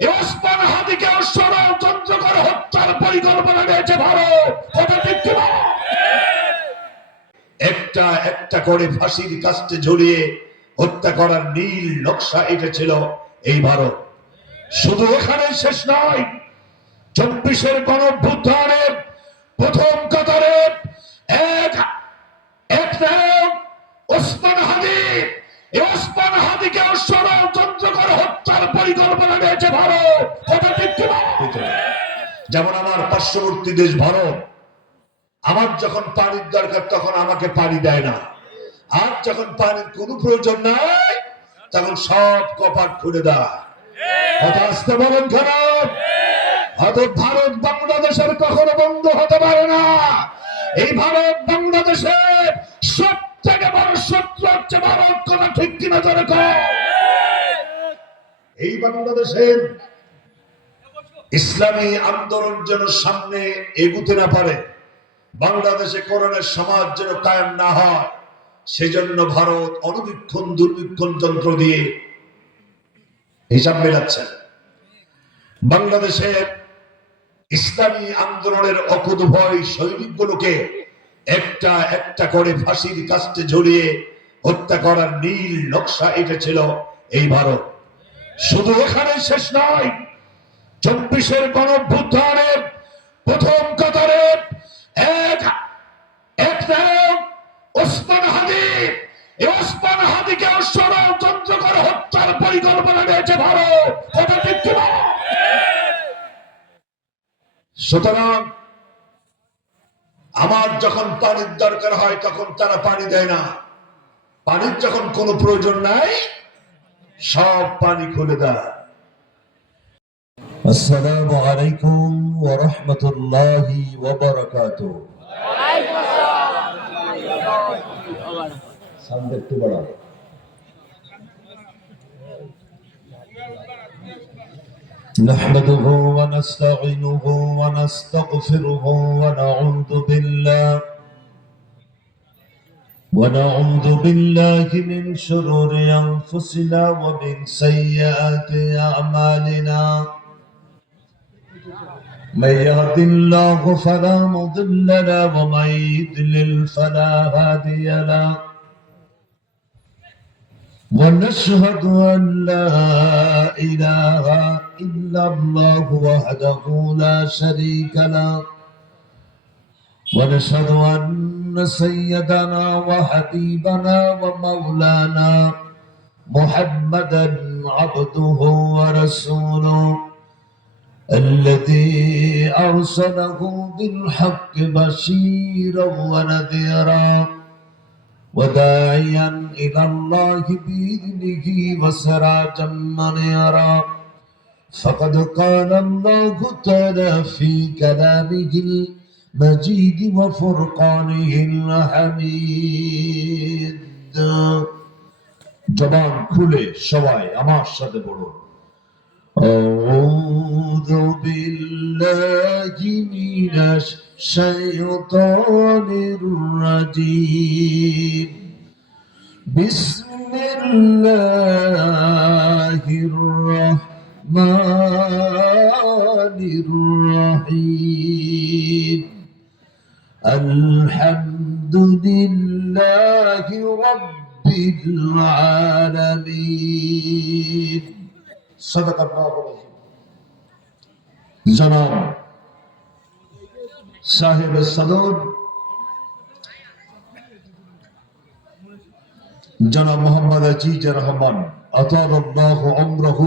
এই ওসমান হাদিকেও ষড়যন্ত্র করে হত্যার পরিকল্পনা নিয়েছে ভারত। কথা ঠিক কিনা? একটা একটা করে ফাঁসির কাস্টে ঝুলিয়ে হত্যা করার নীল নকশা এঁটেছিল এই ভারত। শুধু এখানেই শেষ নয়, 24-এর গণঅভ্যুত্থানের প্রথম কাতারে এক এক নায়ক ওসমান হাদি, এই ওসমান হাদিকেও ষড়যন্ত্র করে হত্যার পরিকল্পনা নিয়েছে ভারত। কথা ঠিক কিনা? যেমন আমার পার্শ্ববর্তী দেশ ভারত, আমার যখন পানির দরকার তখন আমাকে পানি দেয় না, আর যখন পানির কোনো প্রয়োজন নাই তখন সব কপাট খুলে দেয়। কথা আসতে বলেন খারাপ। হয়তো ভারত বাংলাদেশের কখনো বন্ধ হতে পারে না। এই ভারত বাংলাদেশের সব থেকে বড় শত্রু হচ্ছে ভারত। কথা ঠিক কিনা জোরে কর। এই বাংলাদেশের ইসলামী আন্দোলন যেন সামনে এগুতে না পারে, বাংলাদেশে কোরআনের সমাজ যেন কায়েম না হয়, সেজন্য ভারত অনুবীক্ষণ দুর্বীক্ষণ যন্ত্র দিয়ে হিসাব মেলাচ্ছেন। বাংলাদেশের ইসলামী আন্দোলনের অকুতোভয় সৈনিকগুলোকে একটা একটা করে ফাঁসির কাস্টে ঝুলিয়ে হত্যা করার নীল নকশা এঁটেছিল এই ভারত। শুধু এখানেই শেষ নয়, 24-এর গণঅভ্যুত্থানের প্রথম কাতারে এক এক নায়ক ওসমান হাদি, এই ওসমান হাদিকেও ষড়যন্ত্র করে হত্যার পরিকল্পনা নিয়েছে ভারত। কথা ঠিক কিনা? সুতরাং আমার যখন পানির দরকার হয় তখন তারা পানি দেয় না, পানির যখন কোনো প্রয়োজন নাই সব পানি খুলে দেয়। আসসালামু আলাইকুম ওয়া রাহমাতুল্লাহি ওয়া বারাকাতুহু। সাউন্ড একটু বাড়াও। نحمده ونستعينه ونستغفره ونعوذ بالله من شرور أنفسنا ومن سيئات أعمالنا. من يهد الله فلا مضل له ومن يضلل فلا هادي له. ونشهد أن لا إله إلا الله وحده لا شريك له. ونشهد أن سيدنا وحبيبنا ومولانا محمدا عبده ورسوله الذي أرسله بالحق بشيرا ونذيرا وداعيا إلى الله بإذنه وسراجا منيرا. فقد قال الله تعالى في كلامه المجيد وفرقانه الحميد. জবান খুলে সবাই আমার সাথে বলুন, أعوذ بالله من الشيطان الرجيم. بسم الله الرحمن الرحيم. الحمد لله رب العالمين. صدق الله العظيم. জনাব সাহেব সাদর জনাব মোহাম্মদ আজিজ রহমান আতালাল্লাহু উমরাহু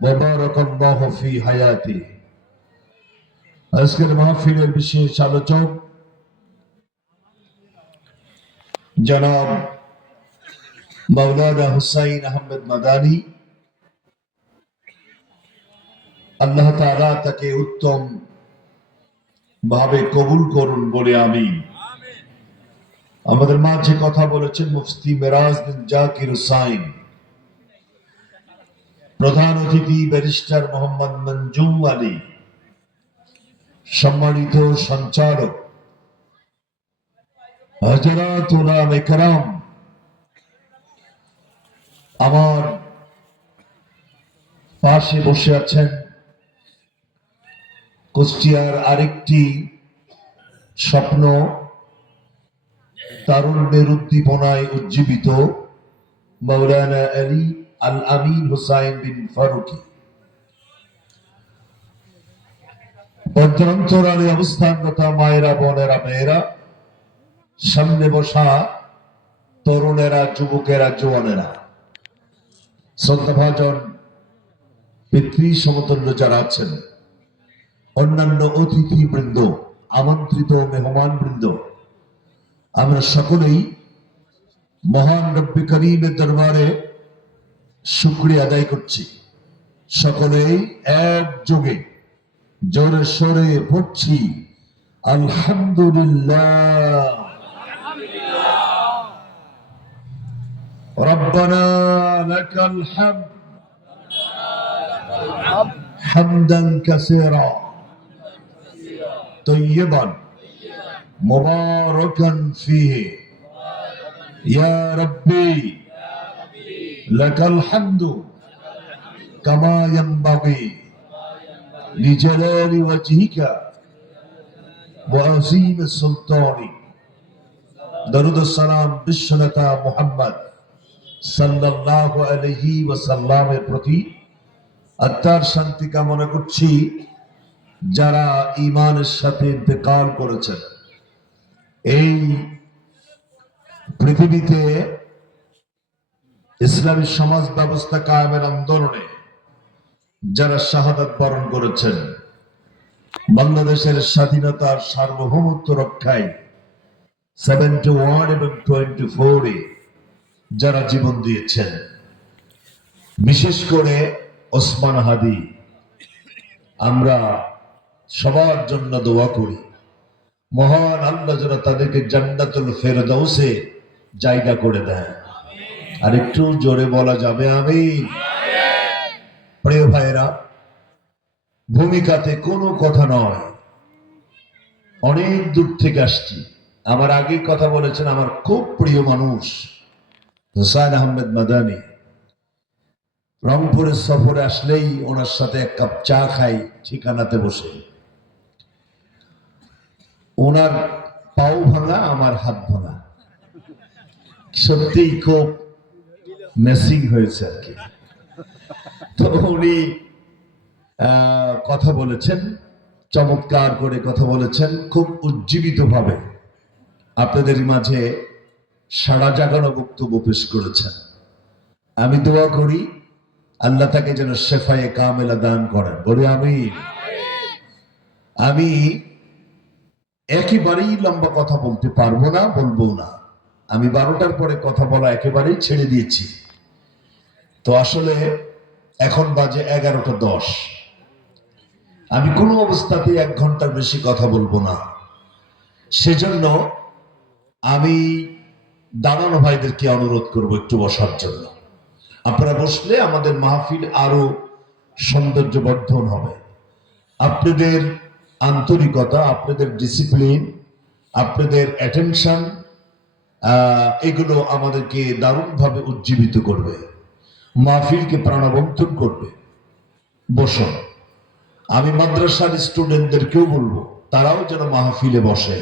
ওয়া বারাকাল্লাহু ফি হায়াতি। আজকের মাহফিলের বিশেষ আলোচক জনাব মাওলানা হুসাইন আহমেদ মাদানী, আল্লাহ তাআলা তাকে উত্তম ভাবে কবুল করুন বলে আমিন। আমাদের মাঝে কথা বলেছেন মুফতি মেরাজ বিন জাকির হুসাইন, প্রধান অতিথি ব্যারিস্টার মোহাম্মদ মঞ্জুম আলী, সম্মানিত সঞ্চালক হযরত উলামায়ে কেরাম, আমার পাশে বসে আছেন কুষ্টিয়ার আরেকটি স্বপ্ন তারুণ্যের উদ্দীপনায় উজ্জীবিত মাওলানা আলী আল আমিন হুসাইন বিন ফারুকি। অন্তরালে অবস্থানরত মায়েরা, বোনেরা, মেয়েরা, সামনে বসা তরুণেরা, যুবকেরা, জোয়ানেরা, শ্রদ্ধাভাজন পিতৃ সমতুল্য যারা আছেন, অন্যান্য অতিথি বৃন্দ, আমন্ত্রিত মেহমান বৃন্দ, আমরা সকলেই মহান রব্বে করিমের দরবারে শুকরিয়া আদায় করছি। সকলেই একযোগে জোরে সোরে পড়ছি আলহামদুলিল্লাহ। রব্বানা লাকাল হামদ হামদান কাসীরা তাইয়িবান মুবারাকান ফীহি ইয়া রাব্বি লাকাল হামদু কামা ইয়ানবাগি লিজালালি ওয়াজহিকা ওয়া আযীম সুলতানি। দরুদ ও সালাম বিশ্বনেতা মুহাম্মদ সাল্লাল্লাহু আলাইহি ওয়াসাল্লামের প্রতি আত্মার শান্তি কামনা করছি। যারা ঈমানের সাথে ইন্তেকাল করেছেন, এই পৃথিবীতে ইসলামী সমাজ ব্যবস্থা কায়েমের আন্দোলনে যারা শাহাদাত বরণ করেছেন, বাংলাদেশের স্বাধীনতার সার্বভৌমত্ব রক্ষায় 71 এবং 24 যারা জীবন দিয়েছেন, বিশেষ করে ওসমান হাদি, আমরা সবার জন্য দোয়া করি মহান আল্লাহ যেন তাদেরকে জান্নাতুল ফেরদাউসে জায়গা করে দেয়। আর একটু জোরে বলা যাবে আমিন? প্রিয় ভাইরা, ভূমিকাতে কোনো কথা নয়, অনেক দূর থেকে আসছি। আমার আগে কথা বলেছেন আমার খুব প্রিয় মানুষ হুসাইন আহমেদ মাদানী। রংপুরের সফরে আসলেই ওনার সাথে এক কাপ চা খাই ঠিকানাতে বসে। ওনার পাও ভাঙা, আমার হাত ভাঙা, সত্যিই খুব মেসিং হয়েছে আর কি। তো উনি কথা বলেছেন, চমৎকার করে কথা বলেছেন, খুব উজ্জীবিত ভাবে আপনাদের মাঝে সাড়া জাগানো বক্তব্য পেশ করেছেন। আমি দোয়া করি আল্লাহ তাকে যেন শেফায়ে কামেলা দান করেন, বলি আমিন। আমি একেবারেই লম্বা কথা বলতে পারবো না, বলবো না। আমি 12টার পরে কথা বলা একেবারেই ছেড়ে দিয়েছি। তো আসলে এখন বাজে 11:10। আমি কোনো অবস্থাতেই 1 ঘন্টার বেশি কথা বলবো না। সেজন্য আমি দাঁড়ানো ভাইদেরকে অনুরোধ করব একটু বসার জন্য। আপনারা বসলে আমাদের মাহফিল আরো সৌন্দর্যবর্ধন হবে। আপনাদের আন্তরিকতা, আপনাদের ডিসিপ্লিন, আপনাদের অ্যাটেনশন, এগুলো আমাদেরকে দারুণভাবে উজ্জীবিত করবে, মাহফিলকে প্রাণবন্তন করবে। বসুন। আমি মাদ্রাসার স্টুডেন্টদেরকেও বলবো তারাও যেন মাহফিলে বসে।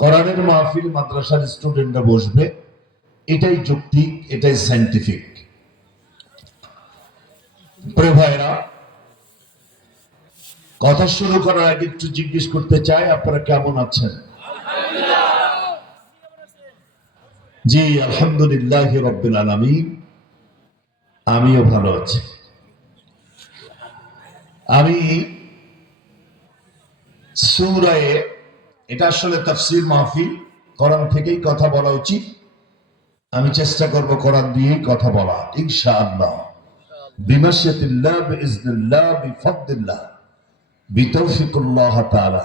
কোরআনের মাহফিল মাদ্রাসার স্টুডেন্টরা বসবে, এটাই যৌক্তিক, এটাই সায়েন্টিফিক। প্রিয় ভাইরা, কথা শুরু করার আগে একটু জিজ্ঞেস করতে চাই আপনারা কেমন আছেন? জি আলহামদুলিল্লাহ রাব্বিল আলামিন, আমিও ভালো আছি। আমি সূরা, এটা আসলে তাফসীর মাহফিল, কোরআন থেকেই কথা বলা উচিত। আমি চেষ্টা করব কোরআন দিয়েই কথা বলা ইনশাআল্লাহ, বিমাশিয়াতিল্লাহ বিইজনিল্লাহ বিফদলিল্লাহ বিতৌফিকুল্লাহ তাআলা।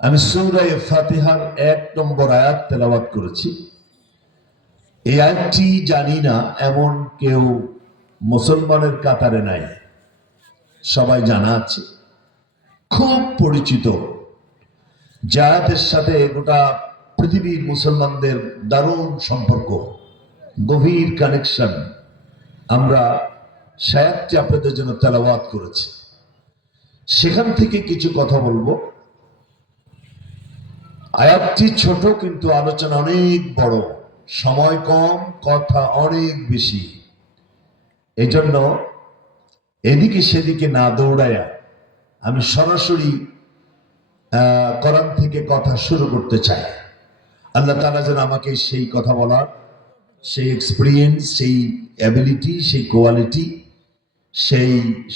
আমি সূরা ফাতিহার 1 নম্বর আয়াত তেলাওয়াত করেছি। এই আয়াতটি জানি না এমন কেউ মুসলমানের কাতারে নাই, সবাই জানা আছে, খুব পরিচিত। জায়াতের সাথে গোটা পৃথিবীর মুসলমানদের দারুণ সম্পর্ক, গভীর কানেকশন। আমরা সায়াতটি আপনাদের জন্য তেলাওয়াত করেছে, সেখান থেকে কিছু কথা বলবো। আয়াতটি ছোট কিন্তু আলোচনা অনেক বড়, সময় কম, কথা অনেক বেশি। এই জন্য এদিকে সেদিকে না দৌড়ায়া আমি সরাসরি কোরআন থেকে কথা শুরু করতে চাই। আল্লাহ তাআলা যেন আমাকে সেই কথা বলার, সেই এক্সপিরিয়েন্স, সেই অ্যাবিলিটি, সেই কোয়ালিটি, সেই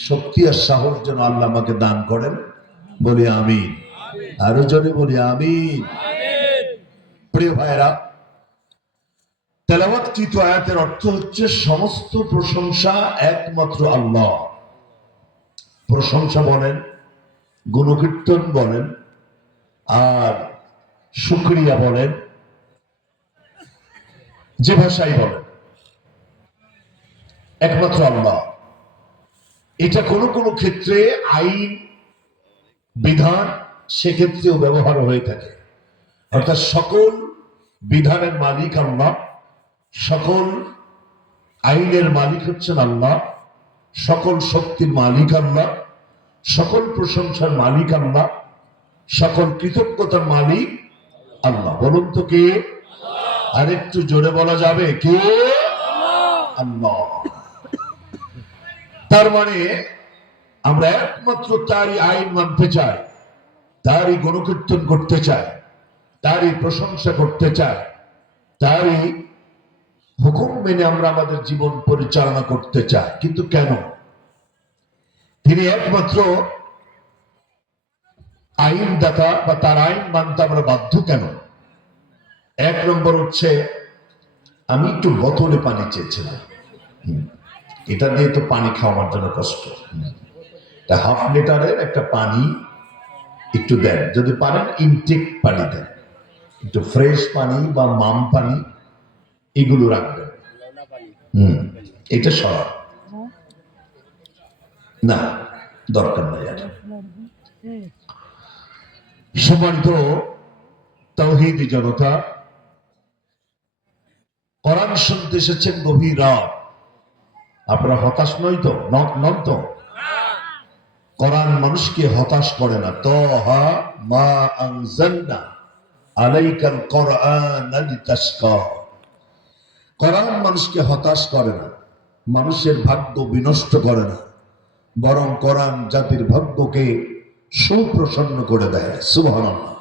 শক্তি আর সাহস যেন আল্লাহ আমাকে দান করেন। বলি আমিন। আরো জনে বলি আমিন। প্রিয় ভাইরা, তেলাওয়াতকৃত আয়াতের অর্থ হচ্ছে সমস্ত প্রশংসা একমাত্র আল্লাহ। প্রশংসা বলেন, গুণকীর্তন বলেন, আর শুকরিয়া বলেন, যে ভাষাই বলেন, একমাত্র আল্লাহ। এটা কোনো কোনো ক্ষেত্রে আইন বিধান সেক্ষেত্রেও ব্যবহার হয়ে থাকে। অর্থাৎ সকল বিধানের মালিক আল্লাহ, সকল আইনের মালিক হচ্ছেন আল্লাহ, সকল শক্তির মালিক আল্লাহ, সকল প্রশংসার মালিক আল্লাহ, সকল কৃতজ্ঞতার মালিক আল্লাহ। বলুন তো কে? আর একটু জোরে বলা যাবে কে? আল্লাহ। তার মানে আমরা একমাত্র তারই আইন মানতে চাই, তারই গুণকীর্তন করতে চাই, তারই প্রশংসা করতে চাই, তারই হুকুম মেনে আমরা আমাদের জীবন পরিচালনা করতে চাই। কিন্তু কেন? তিনি একমাত্র আইনদাতা, বা তার আইন মানতে আমরা বাধ্য কেন? এক নম্বর হচ্ছে, আমি একটু বোতলে পানি চেয়েছিলাম, এটা দিয়ে তো পানি খাওয়ার জন্য কষ্ট। 1/2 লিটারের একটা পানি একটু দেন, যদি পারেন ইনটেক পানি দেন, একটু ফ্রেশ পানি বা মাম পানি এগুলো রাখবেন। এটা সব না, দরকার নাই। আর সম্মানিত তাওহীদি জনতা, কোরআন শুনতে এসেছেন গভীর রাত, আপনারা হতাশ নন তো? কোরআন মানুষকে হতাশ করে না। তাহা মা আনজালনা আলাইকাল কোরআনা লিতাশকা। কোরআন মানুষকে হতাশ করে না, মানুষের ভাগ্য বিনষ্ট করে না, বরং কোরআন জাতির ভাগ্যকে সুপ্রসন্ন করে দেয়। সুবহানাল্লাহ।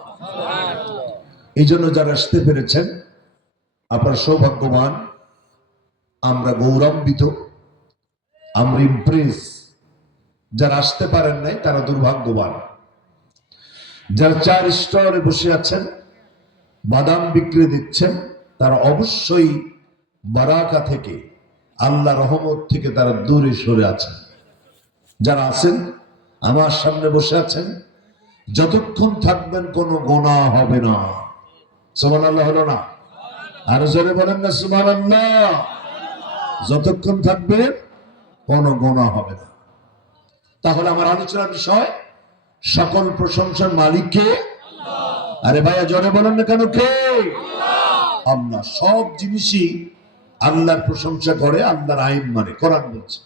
এই জন্য যারা আসতে পেরেছেন আপনারা সৌভাগ্যবান, আমরা গৌরবান্বিত, আমরা ইমপ্রেস। যারা আসতে পারেন নাই তারা দুর্ভাগ্যবান। যারা 4 স্টলে বসে আছেন, বাদাম বিক্রি দিচ্ছেন, তারা অবশ্যই বারাকা থেকে, আল্লাহ রহমত থেকে তারা দূরে সরে আছেন। যারা আছেন আমার সামনে বসে আছেন, যতক্ষণ থাকবেন কোনো গুনাহ হবে না। সুবহানাল্লাহ হলো না? আর জোরে বলেন না সুবহানাল্লাহ। যতক্ষণ থাকবেন কোনো গুনাহ হবে না। তাহলে আমার আলোচনার বিষয়, সকল প্রশংসার মালিক কে? আরে ভাইয়া জোরে বলেন না কেন? কে? আল্লাহ। সব জিনিসই আল্লাহর প্রশংসা করে, আল্লাহর আইন মানে। কোরআন বলছে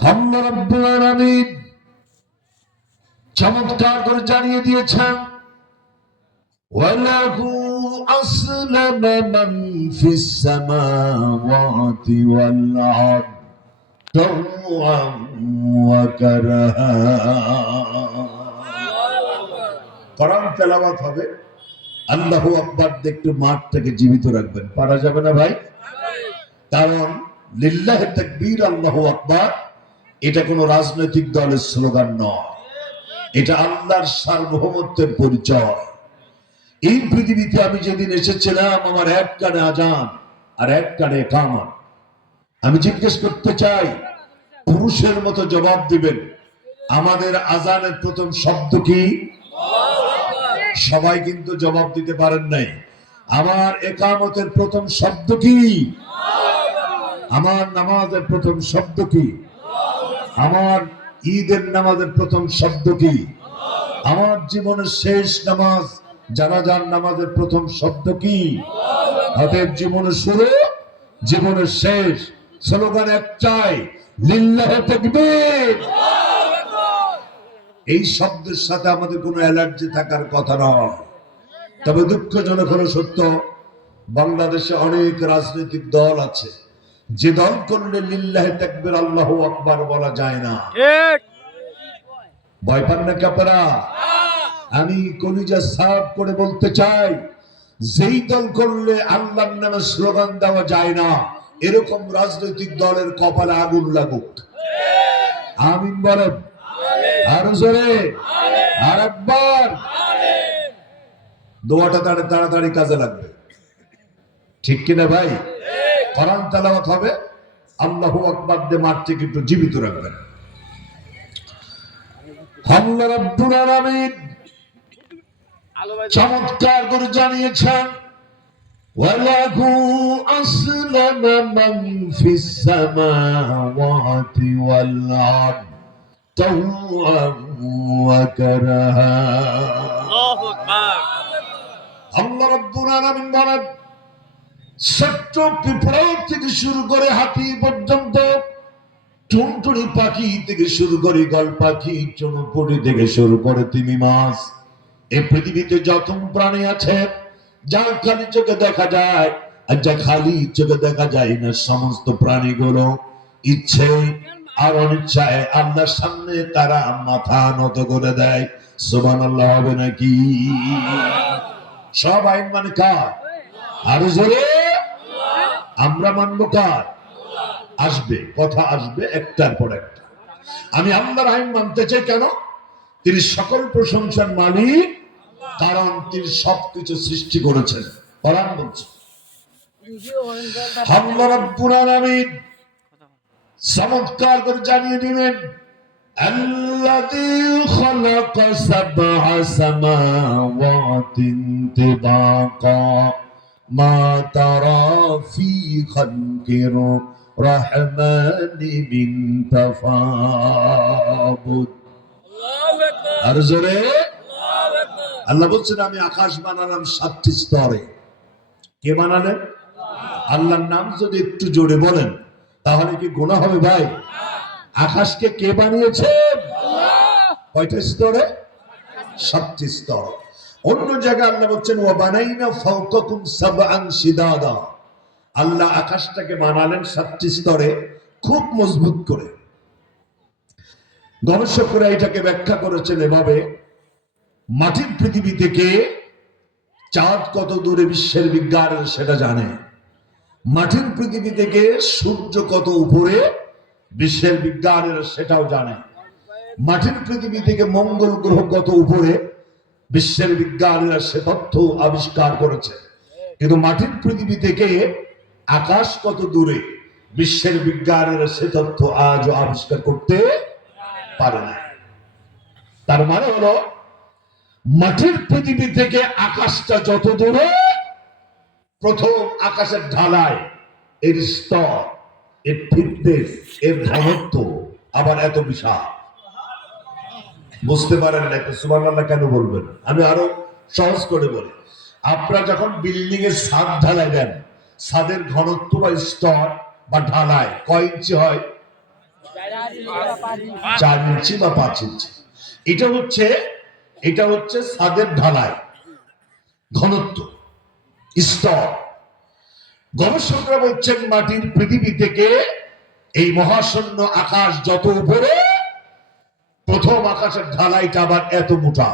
আল্লাহ রাব্বুল আলামিন চমৎকার করে জানিয়ে দিয়েছেন, ওয়ালাহু আসলামা মান ফিস সামাওয়াতি ওয়াল আরদ তাওআন ওয়া কারাহা। কোরআন তেলাওয়াত হবে, আল্লাহু আকবার দেখতে মাঠটাকে জীবিত রাখবেন। পারা যাবে না ভাই? কারণ লিল্লাহি তাকবীর, আল্লাহু আকবার, এটা কোনো রাজনৈতিক দলের স্লোগান নয়, এটা আল্লাহর সার্বভৌমত্বের পরিচয়। এই পৃথিবীতে আমি যেদিন এসেছিলাম, আমার এক কানে আজান আর এক কানে ইকামত। আমি জিজ্ঞেস করতে চাই, পুরুষের মতো জবাব দিবেন, আমাদের আজানের প্রথম শব্দ কি? সবাই কিন্তু জবাব দিতে পারেন নাই। আমার ইকামতের প্রথম শব্দ কি? আমার নামাজের প্রথম শব্দ কি? আমার ঈদের নামাজের প্রথম শব্দ কি? আমার জীবনের শেষ নামাজ জানাজার নামাজের প্রথম শব্দ কি? অতএব জীবনের শুরু, জীবনের শেষ, স্লোগান একটাই, লিল্লাহে তাকবীর। এই শব্দের সাথে আমাদের কোনো অ্যালার্জি থাকার কথা নয়। তবে দুঃখজনক হলো সত্য, বাংলাদেশে অনেক রাজনৈতিক দল আছে যে দল করলে লিল্লাহে তাকবীর আল্লাহু আকবার বলা যায় না। ভয় পান না কাপড়া? আমি কলিজা সাফ করে বলতে চাই, যেই দল করলে আল্লাহর নামে স্লোগান দেওয়া যায় না, এরকম রাজনৈতিক দলের কপালে আগুন লাগুক। আমিন বলেন। আরো জোরে, আর একবার। দোয়াটা তাড়াতাড়ি কাজে লাগবে, ঠিক কিনা ভাই? কোরআন তেলাওয়াত হবে, আল্লাহু আকবার দিয়ে মাঠটিকে একটু জীবিত রাখবেন। আল্লাহ রাব্বুল আলামিন চমৎকার করে জানিয়েছেন, ওয়ালাহু আসলামা মান ফিস সামাওয়াতি ওয়াল আরদ তাওআন ওয়া কারাহা। আল্লাহু আকবার। আল্লাহ রাব্বুল আলামিন বলেন, ছোট্ট পিঁপড়া থেকে শুরু করে হাতি পর্যন্ত, টুনটুনি পাখি থেকে শুরু করে গল পাখি, চুনোপুটি থেকে শুরু করে তিমি মাছ, এই পৃথিবীতে যত প্রাণী আছে, যা খালি চোখে দেখা যায় আর যা খালি চোখে দেখা যায় না, সমস্ত প্রাণীগুলো ইচ্ছে আর অনিচ্ছায় আল্লাহর সামনে তারা মাথা নত করে দেয়। সুবহানাল্লাহ হবে নাকি? সব আইন মানে কার? আরো জোরে। আমরা মানবো কার? আসবে, কথা আসবে একটার পর একটা। আমি আল্লাহর আইন মানতে চাই কেন? তিনি সকল প্রশংসার মালিক, কারণ তিনি সবকিছু সৃষ্টি করেছেন। কোরআন বলছে, আল্লাহ রাব্বুল আলামিন চমৎকার করে জানিয়ে দিলেন, আল্লাযী খালাকা সাবআ সামাওয়াতিন তিবাকা মা তারা ফি খালকির রহমানি মিন তাফাবুত। আল্লাহু আকবার। আর জোরে আল্লাহু আকবার। আল্লাহ বলছেন, আমি আকাশ বানালাম 7টি স্তরে। কে বানালেন? আল্লাহর নাম যদি একটু জোরে বলেন তাহলে কি গুনাহ হবে ভাই? আকাশকে কে বানিয়েছেন? আল্লাহ। কয়টা স্তরে? 7টি স্তর। অন্য জায়গায় আল্লাহ বলছেন, ওয়া বানাইনা ফাওকাকুম সাবআন শিদাদা। আল্লাহ আকাশটাকে বানালেন 7টি স্তরে, খুব মজবুত করে। গবেষকরা এটাকে ব্যাখ্যা করেছেন এভাবে, মাটির পৃথিবী থেকে চাঁদ কত দূরে বিশ্বের বিজ্ঞান সেটা জানে, মাটির পৃথিবী থেকে সূর্য কত উপরে বিশ্বের বিজ্ঞানীরা সেটাও জানে, মাটির পৃথিবী থেকে মঙ্গল গ্রহ কত উপরে বিশ্বের বিজ্ঞানীরা সে তথ্য আবিষ্কার করেছে। কিন্তু মাটির পৃথিবী থেকে আকাশ কত দূরে বিশ্বের বিজ্ঞানীরা সে তথ্য আজও আবিষ্কার করতে পারে না। তার মানে হলো, মাটির পৃথিবী থেকে আকাশটা যত দূরে, প্রথম আকাশের ঢালাই, এর স্তর, এর ফিটনেস, এর ঘনত্ব আবার এত বিশাল। বুঝতে পারেন না? একটা সুবহানাল্লাহ কেন বলবেন? আমি আরো সহজ করে বলি, আপনারা যখন বিল্ডিং এর ছাদ ঢালাই দেন, ছাদের ঘনত্ব বা স্তর বা ঢালাই কয় ইঞ্চি হয়? 4 ইঞ্চি বা 5 ইঞ্চি। এটা হচ্ছে ছাদের ঢালাই, ঘনত্ব, স্তর। গবেষকরা বলছেন, মাটির পৃথিবী থেকে এই মহাশূন্য আকাশ যত উপরে, প্রথম আকাশের ঢালাইটা আবার এত মোটা।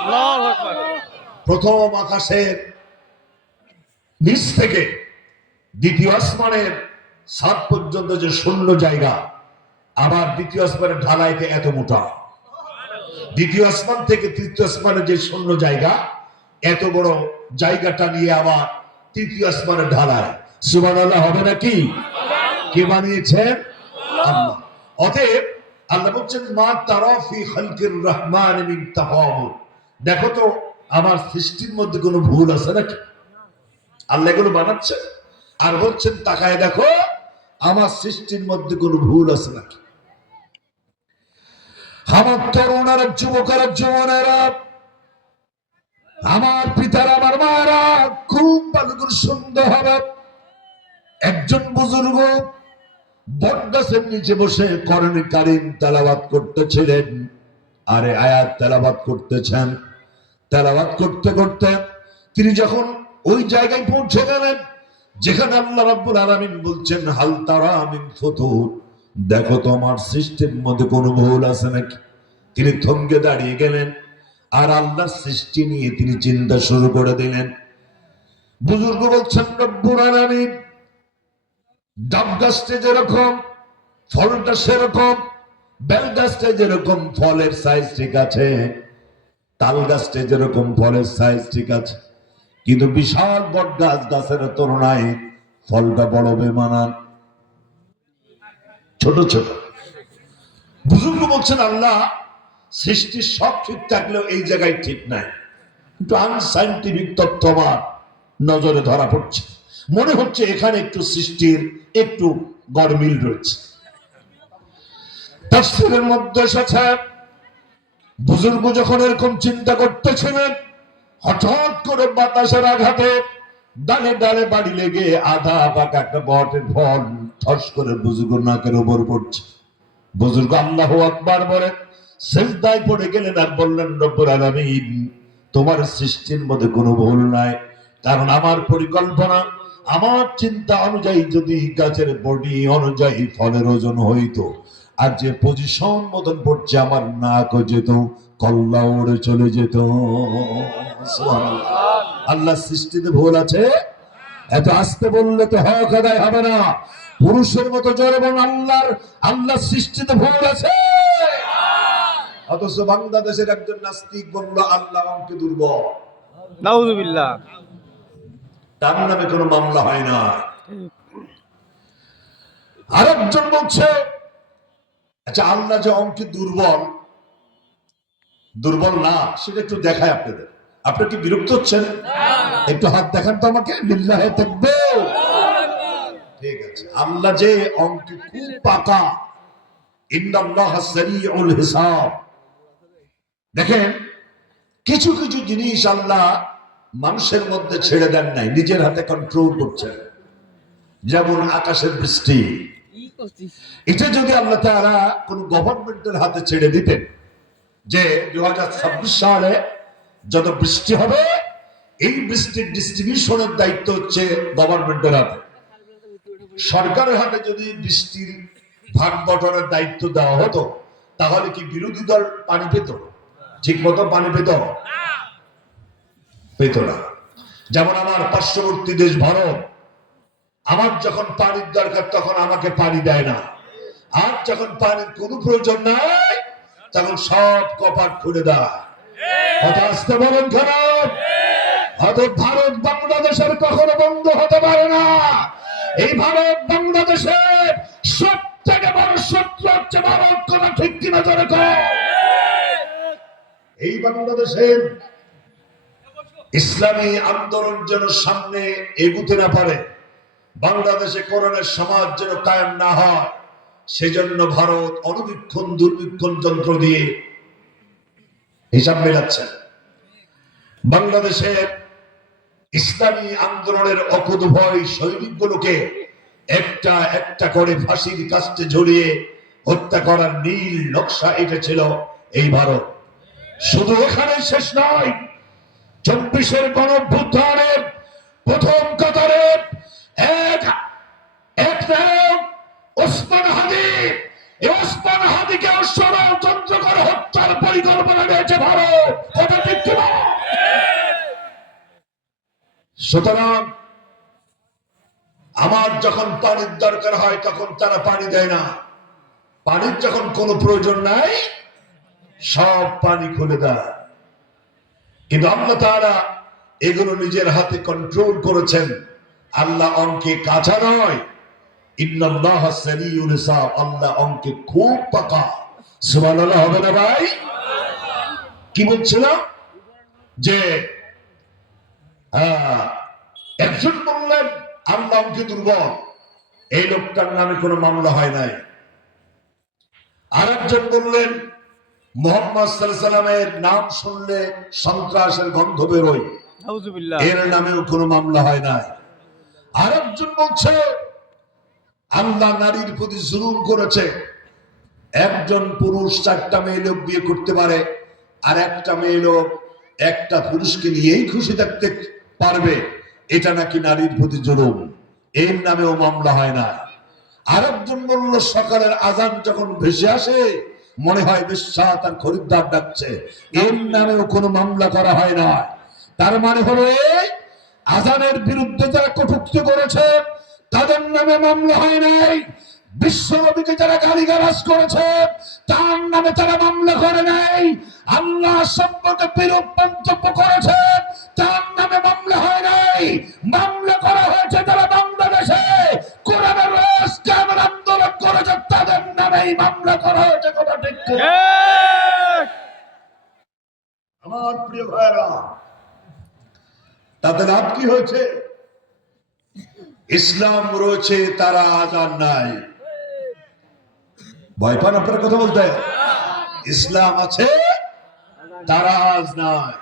আল্লাহু আকবার। প্রথম আকাশের নিচ থেকে দ্বিতীয় আসমানের ছাদ পর্যন্ত যে শূন্য জায়গা, আবার দ্বিতীয় আসমানের ঢালাইতে এত মোটা। দ্বিতীয় আসমান থেকে তৃতীয় আসমানের যে শূন্য জায়গা, এত বড় জায়গাটা নিয়ে আবার তৃতীয় আসমানের ঢালাই। সুবহানাল্লাহ হবে নাকি? কে বানিয়েছেন? আল্লাহ। অতএব আল্লাহ বলছেন, মা তারা ফি খালকির রহমান মিন তাফাউত। দেখো তো আমার সৃষ্টির মধ্যে কোনো ভুল আছে নাকি? আল্লাহ এগুলো বানাচ্ছে আর বলছেন, তাকায় দেখো আমার সৃষ্টির মধ্যে কোনো ভুল আছে নাকি। আমার তরুণেরা, যুবকেরা, যৌবনেরা, আমার পিতারা, আমার মায়েরা খুব ভালো করে সুন্দর হবে। একজন বুজুর্গ বটগাছের নিচে বসে কোরআন কারীম তেলাওয়াত করতেছিলেন। আরে আয়াত তেলাওয়াত করতেছেন। তেলাওয়াত করতে করতে তিনি যখন ওই জায়গায় পৌঁছে গেলেন যেখানে আল্লাহ রাব্বুল আলামিন বলছেন, হাল তারা মিন ফুতুর, দেখো তো আমার সৃষ্টির মধ্যে কোনো ভুল আছে নাকি। তিনি থমকে দাঁড়িয়ে গেলেন আর আল্লাহর সৃষ্টি নিয়ে তিনি চিন্তা শুরু করে দিলেন। বুজুর্গ বলছেন, রব্বুল আলামিন ডাব গাছটা যেরকম ফলটা সেরকম, বেল গাছটা যেরকম ফলের সাইজ ঠিক আছে, তাল গাছটা যেরকম ফলের সাইজ ঠিক আছে, কিন্তু বিশাল বট গাছের তুলনায় ফলটা বড় বেমানান, ছোট ছোট। বুজুর্গ বলছেন, আল্লাহ সৃষ্টির সব ঠিক থাকলেও এই জায়গায় ঠিক নাই, একটু আনসাইন্টিফিক তথ্য আমার নজরে ধরা পড়ছে। মনে হচ্ছে এখানে একটু সৃষ্টির একটু গড়মিল রয়েছে। তাফসীরের মধ্যে এসেছে, বুজুর্গ যখন এরকম চিন্তা করতেছিলেন, হঠাৎ করে বাতাসের আঘাতে ডালে ডালে বাড়ি লেগে আধা পাকা একটা বটের ফল ঠস করে বুজুর্গ নাকের উপর পড়ছে। বুজুর্গ আল্লাহু আকবার বলে সিজদায় পড়ে গেলেন আর বললেন, রব্বুল আলামিন তোমার সৃষ্টির মধ্যে কোনো ভুল নাই, কারণ আমার পরিকল্পনা, আমার চিন্তা অনুযায়ী যদি গাছের বডি অনুযায়ী ফলের ওজন হইতো, আর যে পজিশন মতন পড়ছে আমার নাক যেত, কল্লা উড়ে চলে যেত। আল্লাহ সৃষ্টিতে ভুল আছে? এত আস্তে বললে তো হক আদায় হবে না। পুরুষের মতো জোরে বলুন, আল্লাহ সৃষ্টিতে ভুল আছে। অথচ বাংলাদেশের একজন নাস্তিক বলল আল্লাহ অঙ্কে দুর্বল, নাউযুবিল্লাহ, তার নামে কোনো মামলা হয় না। আরেকজন বলছে, আচ্ছা আল্লাহ যে অঙ্কে দুর্বল না, সেটা একটু দেখায় আপনাদের। আপনি কি বিরক্ত হচ্ছেন? একটু হাত দেখান তো আমাকে, লিল্লাহে তাকবীর। ঠিক আছে, আল্লাহ যে অঙ্কে খুব পাকা, ইন্নাল্লাহা সারিউল হিসাব। দেখেন, কিছু কিছু জিনিস আল্লাহ মানুষের মধ্যে ছেড়ে দেন নাই, নিজের হাতে কন্ট্রোল করছেন। যেমন আকাশের বৃষ্টি, এটা যদি আল্লাহ তাআলা কোন গভর্নমেন্টের হাতে ছেড়ে দিতেন, যে 2026 সালে যত বৃষ্টি হবে এই বৃষ্টির ডিস্ট্রিবিউশনের দায়িত্ব হচ্ছে গভর্নমেন্টের হাতে, সরকারের হাতে যদি বৃষ্টির ভাগ বটনের দায়িত্ব দেওয়া হতো, তাহলে কি বিরোধী দল পানি পেত? ঠিক মতো পানি পেত না। যেমন আমার পার্শ্ববর্তী দেশ ভারত, আমার যখন পানির দরকার তখন আমাকে পানি দেয় না, আর যখন পানির কোনো প্রয়োজন নাই তখন সব কপাট খুলে দেয়। কথা আসতে বলেন খারাপ। ভারত বাংলাদেশের কখনো বন্ধ হতে পারে না। এই ভারত বাংলাদেশের সব থেকে বড় শত্রু হচ্ছে ভারত। কথা ঠিক কিনা জোরে কর। এই বাংলাদেশের ইসলামী আন্দোলন যেন সামনে এগুতে না পারে, বাংলাদেশে কোরআনের সমাজ যেন কায়েম না হয়, সেজন্য ভারত অনুবীক্ষণ দুর্বীক্ষণ যন্ত্র দিয়ে হিসাব মেলাচ্ছেন। বাংলাদেশের ইসলামী আন্দোলনের অকুতোভয় সৈনিকগুলোকে একটা একটা করে ফাঁসির কাস্টে ঝুলিয়ে হত্যা করার নীল নকশা এঁটেছিল এই ভারত। শুধু এখানেই শেষ নয়, 24-এর গণঅভ্যুত্থানের প্রথম কাতারে এক নায়ক ওসমান হাদি, এই ওসমান হাদিকে ষড়যন্ত্র করে হত্যার পরিকল্পনা নিয়েছে ভারত। কথা ঠিক কিনা? সুতরাং আমার যখন পানির দরকার হয় তখন তারা পানি দেয় না, পানির যখন কোনো প্রয়োজন নাই সব পানি খুলে দেয়। কিন্তু আল্লাহ তাআলা এগুলো নিজের হাতে কন্ট্রোল করেছেন। আল্লাহ অঙ্কে কাঁচা নয়, ইন্নাল্লাহা সারিউল হিসাব, আল্লাহ অঙ্কে খুব পাকা। সুবহানাল্লাহ হবে না ভাই? কি বলছিলাম যে একজন বললেন আল্লাহ অঙ্কে দুর্বল, এই লোকটার নামে কোনো মামলা হয় নাই। আরেকজন বললেন মুহাম্মদ সাল্লাল্লাহু আলাইহি সাল্লামের নাম শুনলে সন্ত্রাসের গন্ধ বেরোয়, নাউযুবিল্লাহ, এর নামেও কোনো মামলা হয় নাই। আরেকজন বলছে আল্লাহ নারীর প্রতি জুলুম করেছে। একজন পুরুষ 4টা মেয়ে লোক বিয়ে করতে পারে, আর একটা মেয়ে লোক একটা পুরুষকে নিয়েই খুশি থাকতে পারবে, এটা নাকি নারীর প্রতি জুলুম। এর নামেও মামলা হয় না। আরেকজন বলল সকালের আজান যখন ভেসে আসে মনে হয় বেশ্যা তার খরিদ্দার ডাকছে, এর নামেও কোনো মামলা করা হয় না। তার মানে হলো এই, আজানের বিরুদ্ধে যারা কটূক্তি করেছে তাদের নামে মামলা হয় নাই। বিশ্বনবীকে যারা গালিগালাজ করেছে তার নামে তারা মামলা করে নাই। আল্লাহ সম্পর্কে বিরূপ মন্তব্য করেছে তার নামে মামলা হয় নাই। মামলা করা হয়েছে যারা বাংলাদেশে কোরআনের রাস্তায় আন্দোলন করেছে তাদের নামেই মামলা করা হয়েছে। কথা ঠিক কি? আমার প্রিয় ভাইরা, তাদের লাভ কি হয়েছে? ইসলাম রয়েছে, তারা আজান নাই। ভয় পান আপনার কথা বলতে? ইসলাম আছে, তারা আজ নাই।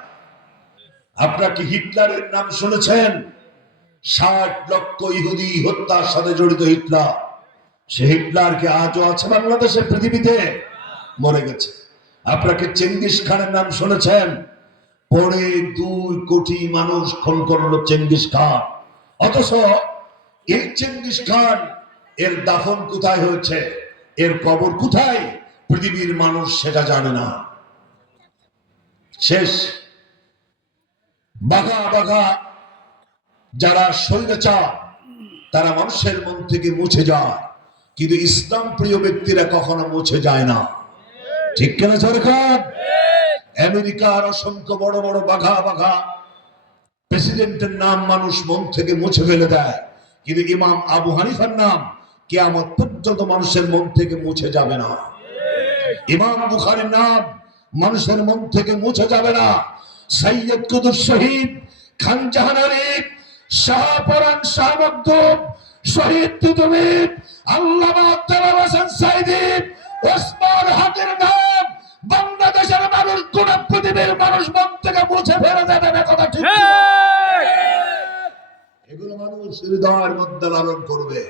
আপনারা কি হিটলারের নাম শুনেছেন? 60 লক্ষ ইহুদি হত্যার সাথে জড়িত হিটলার। সে হিটলার কি আজও আছে বাংলাদেশের পৃথিবীতে? মরে গেছে। আপনারা কি চেঙ্গিস খানের নাম শুনেছেন? 2.5 কোটি মানুষ খুন করলো চেঙ্গিস খান। অথচ এই চেঙ্গিস খান এর দাফন কোথায় হয়েছে, এর কবর কোথায়, পৃথিবীর মানুষ সেটা জানে না। শেষ। বাঘা বাঘা যারা স্বৈরাচার তারা মানুষের মন থেকে মুছে যায়, কিন্তু ইসলাম প্রিয় ব্যক্তিরা কখনো মুছে যায় না। ঠিক কিনা সরকার? আমেরিকার অসংখ্য বড় বড় বাঘা বাঘা প্রেসিডেন্টের নাম মানুষ মন থেকে মুছে ফেলে দেয়, কিন্তু ইমাম আবু হানিফার নাম কিয়ামত পর্যন্ত মানুষের মন থেকে মুছে যাবে না। ইমাম বুখারীর নাম মানুষের মন থেকে মুছে যাবে না। সৈয়দ কুতুব শহীদ খান জাহানারী, শাহপরান শাহ মখদুম, শহীদ তিতুমির, আল্লামা দেলোয়ার হোসেন সাঈদী, ওসমান হাদির নাম বাংলাদেশের মানুষ, গোটা পৃথিবীর মানুষ মন থেকে মুছে ফেলে দেবে না। কথা ঠিক? এগুলো মানুষ হৃদয়ের মধ্যে লালন করবে।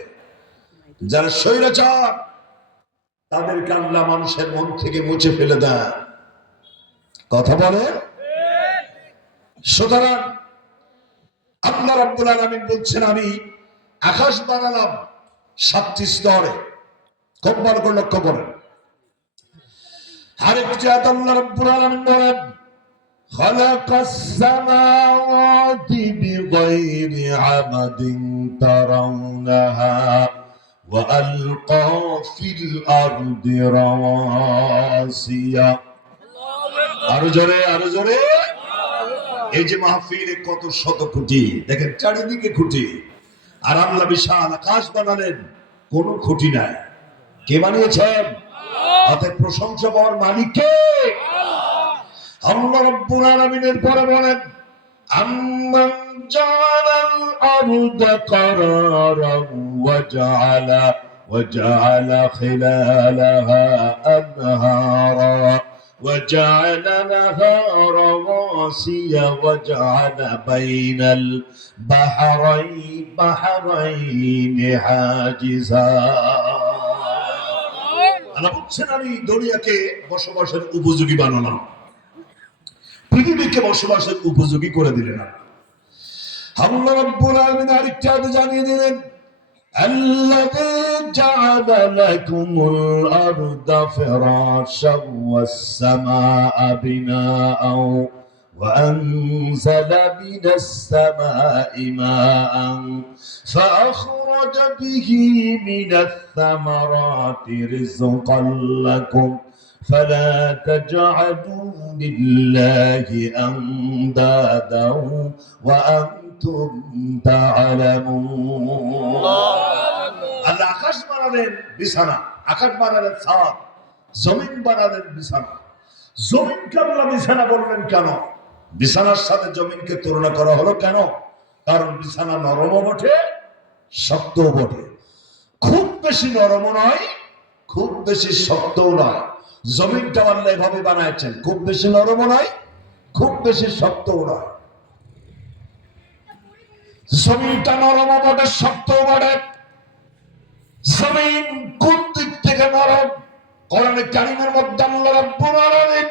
যারা স্বৈরাচার তাদেরকে আল্লাহ মানুষের মন থেকে মুছে ফেলে দেয়। কথা বলে? সুতরাং আল্লাহ রাব্বুল আলামিন বলছেন, আমি আকাশ বানালাম 7টি স্তরে। খুব ভালো করে লক্ষ্য করেন। আরেকটি আয়াত আল্লাহ রাব্বুল আলামিন বলেন, খালাকাস সামাওয়াতি বিগাইরি আমাদিন তারাউনাহা ওয়া আলকা ফিল আরদি রাওয়াসিয়া। আরো জোরে, আরো জোরে। এই যে মাহফিলে কত শত খুঁটি, দেখেন চারিদিকে খুঁটি, আর আল্লাহ বিশাল আকাশ বানালেন, কোন খুঁটি নাই। কে বানিয়েছেন? অতএব প্রশংসা পাওয়ার মালিক কে? আল্লাহ রাব্বুল আলামিনের পরে বলেন, আম্মান জাআলাল আরদা কারারান ওয়া জাআলা খিলালাহা আনহারা وجعل لها رواسي وجعل بين البحرين حاجزا। আল্লাহ বলছেন, আমি দুনিয়াকে বসবাসের উপযোগী বানালাম, পৃথিবীকে বসবাসের উপযোগী করে দিলেন। আল্লাহ রাব্বুল আলামিন আরেকটা আয়াতে জানিয়ে দিলেন, الذي جعل لكم الأرض فراشا والسماء بناء وأنزل من السماء ماء فأخرج به من الثمرات رزقا لكم فلا تجعلوا لله أندادا وأنتم تعلمون। আল্লাহ আকাশ বানালেন বিছানা, আকাশ বানালেন ছাদ, জমিন বানালেন বিছানা। জমিনকে আল্লাহ বিছানা বললেন কেন? বিছানার সাথে জমিনকে তুলনা করা হলো কেন? কারণ বিছানা নরমও বটে, শক্তও বটে। খুব বেশি নরমও নয়, খুব বেশি শক্তও নয়। জমিনটা আল্লাহ এভাবে বানাইছেন, খুব বেশি নরমও নয়, খুব বেশি শক্তও নয়। জমিনটা নরমও বটে, শক্তও বটে। জমিন কোন দিক থেকে নরম? কোরআনে কারীমের মধ্যে আল্লাহ রাব্বুল আলামিন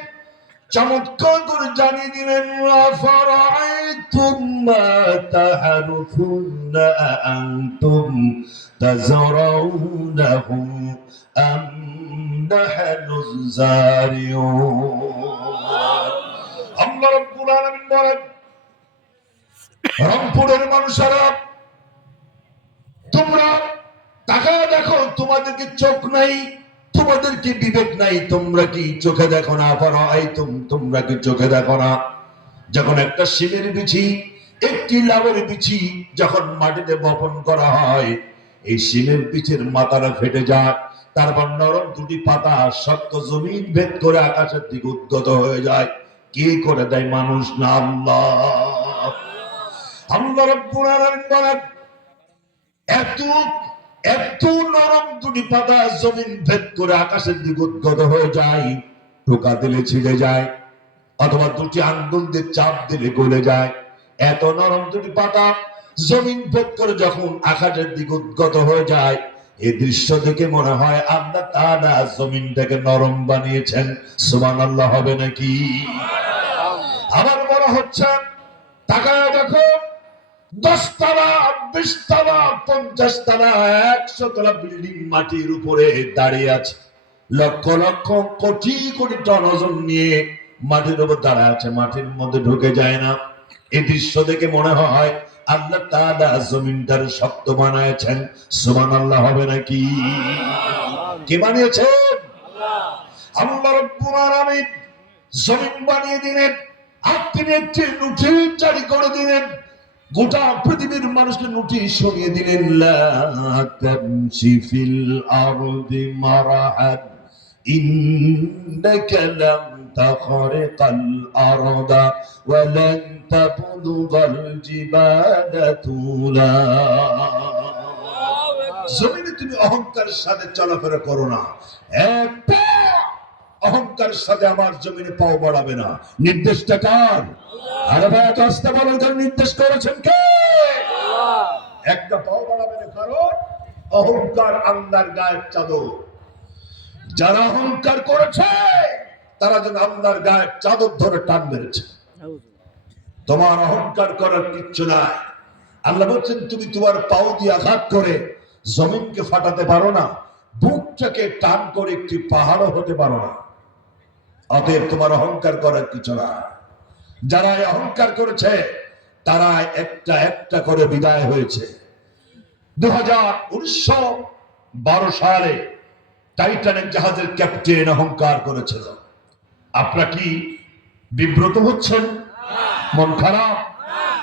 চমৎকার করে জানিয়ে দিলেন, আফারাআইতুম মা তাহরুথুনা আনতুম তাযরাউনাহু আম নাহনুয যারিউন। আল্লাহ রাব্বুল আলামিন বলেন, রংপুরের মানুষেরা তোমরা তাকায় দেখো, তোমাদেরকে চোখ নাই, তোমাদেরকে বিবেক নাই, তোমরা কি চোখে দেখো না? তোমরা কি চোখে দেখো না? যখন একটা শিমের বিচি, একটি লাউয়ের বিচি যখন মাটিতে বপন করা হয়, এই শিমের বিচির মাথাটা ফেটে যায়, তারপর নরম দুটি পাতা শক্ত জমিন ভেদ করে আকাশের দিকে উদ্গত হয়ে যায়। কে করে দেয়? মানুষ না আল্লাহ। আল্লাহ রাব্বুল আলামিন বলেন, এত নরম দুটি পাতা জমিন ভেদ করে আকাশের দিকে উদ্গত হয়ে যায়, টোকা দিলে ছিঁড়ে যায়, অথবা দুটি আঙ্গুল দিয়ে চাপ দিলে গলে যায়। এত নরম দুটি পাতা জমিন ভেদ করে যখন আকাশের দিকে উদ্গত হয়ে যায়, এই দৃশ্য দেখে মনে হয় আল্লাহ তাআলা জমিনটাকে নরম বানিয়েছেন। সুবহানাল্লাহ হবে নাকি? আমার মনে হচ্ছে, তাকায় দেখো, 10 তলা, 20 তলা, 50 তলা, 100 তলা বিল্ডিং মাটির উপরে দাঁড়িয়ে আছে, লক্ষ লক্ষ কোটি কোটি টন ওজন নিয়ে মাটির উপর দাঁড়ায় আছে, মাটির মধ্যে ঢুকে যায় না। এই দৃশ্য দেখে মনে হয় আল্লাহ তাআলা জমিনটার শক্ত বানায়েছেন। সুবহানাল্লাহ হবে নাকি? কে বানিয়েছেন? আল্লাহ রাব্বুল আলামিন জমিন বানিয়ে দিলেন, আর তিনি একটি নোটিশ জারি করে দিলেন, গোটা পৃথিবীর মানুষকে নোটিশ শুনিয়ে দিলেন, লা তামশি ফিল আরদি মারহান ইন্নাকা লাম তাখরিকাল আরদা ওয়া লান তাবলুগাল জিবালা তুলা। জমিনে তুমি অহংকারের সাথে চলাফেরা করো না, অহংকারের সাথে আমার জমিনে পাও বাড়াবে না। নির্দেশটা কার? আরে ভাই, এত আস্তে বলো, তার নির্দেশ করেছেন কে? একটা পাও বাড়াবে না, কারণ অহংকার আল্লাহর গায়ের চাদর। যারা অহংকার করেছে তারা যেন আল্লাহর গায়ের চাদর ধরে টান মেরেছে। তোমার অহংকার করার কিচ্ছু নাই। আল্লাহ বলছেন, তুমি তোমার পাও দিয়ে আঘাত করে জমিনকে ফাটাতে পারো না, বুকটাকে টান করে একটি পাহাড়ও হতে পারো না। অতএব তোমার অহংকার করার কিছু না। যারা অহংকার করেছে তারা একটা একটা করে বিদায় হয়েছে। 1912 সালে টাইটানিক জাহাজের ক্যাপ্টেন অহংকার করেছিল। আপনারা কি বিব্রত হচ্ছেন? মন খারাপ?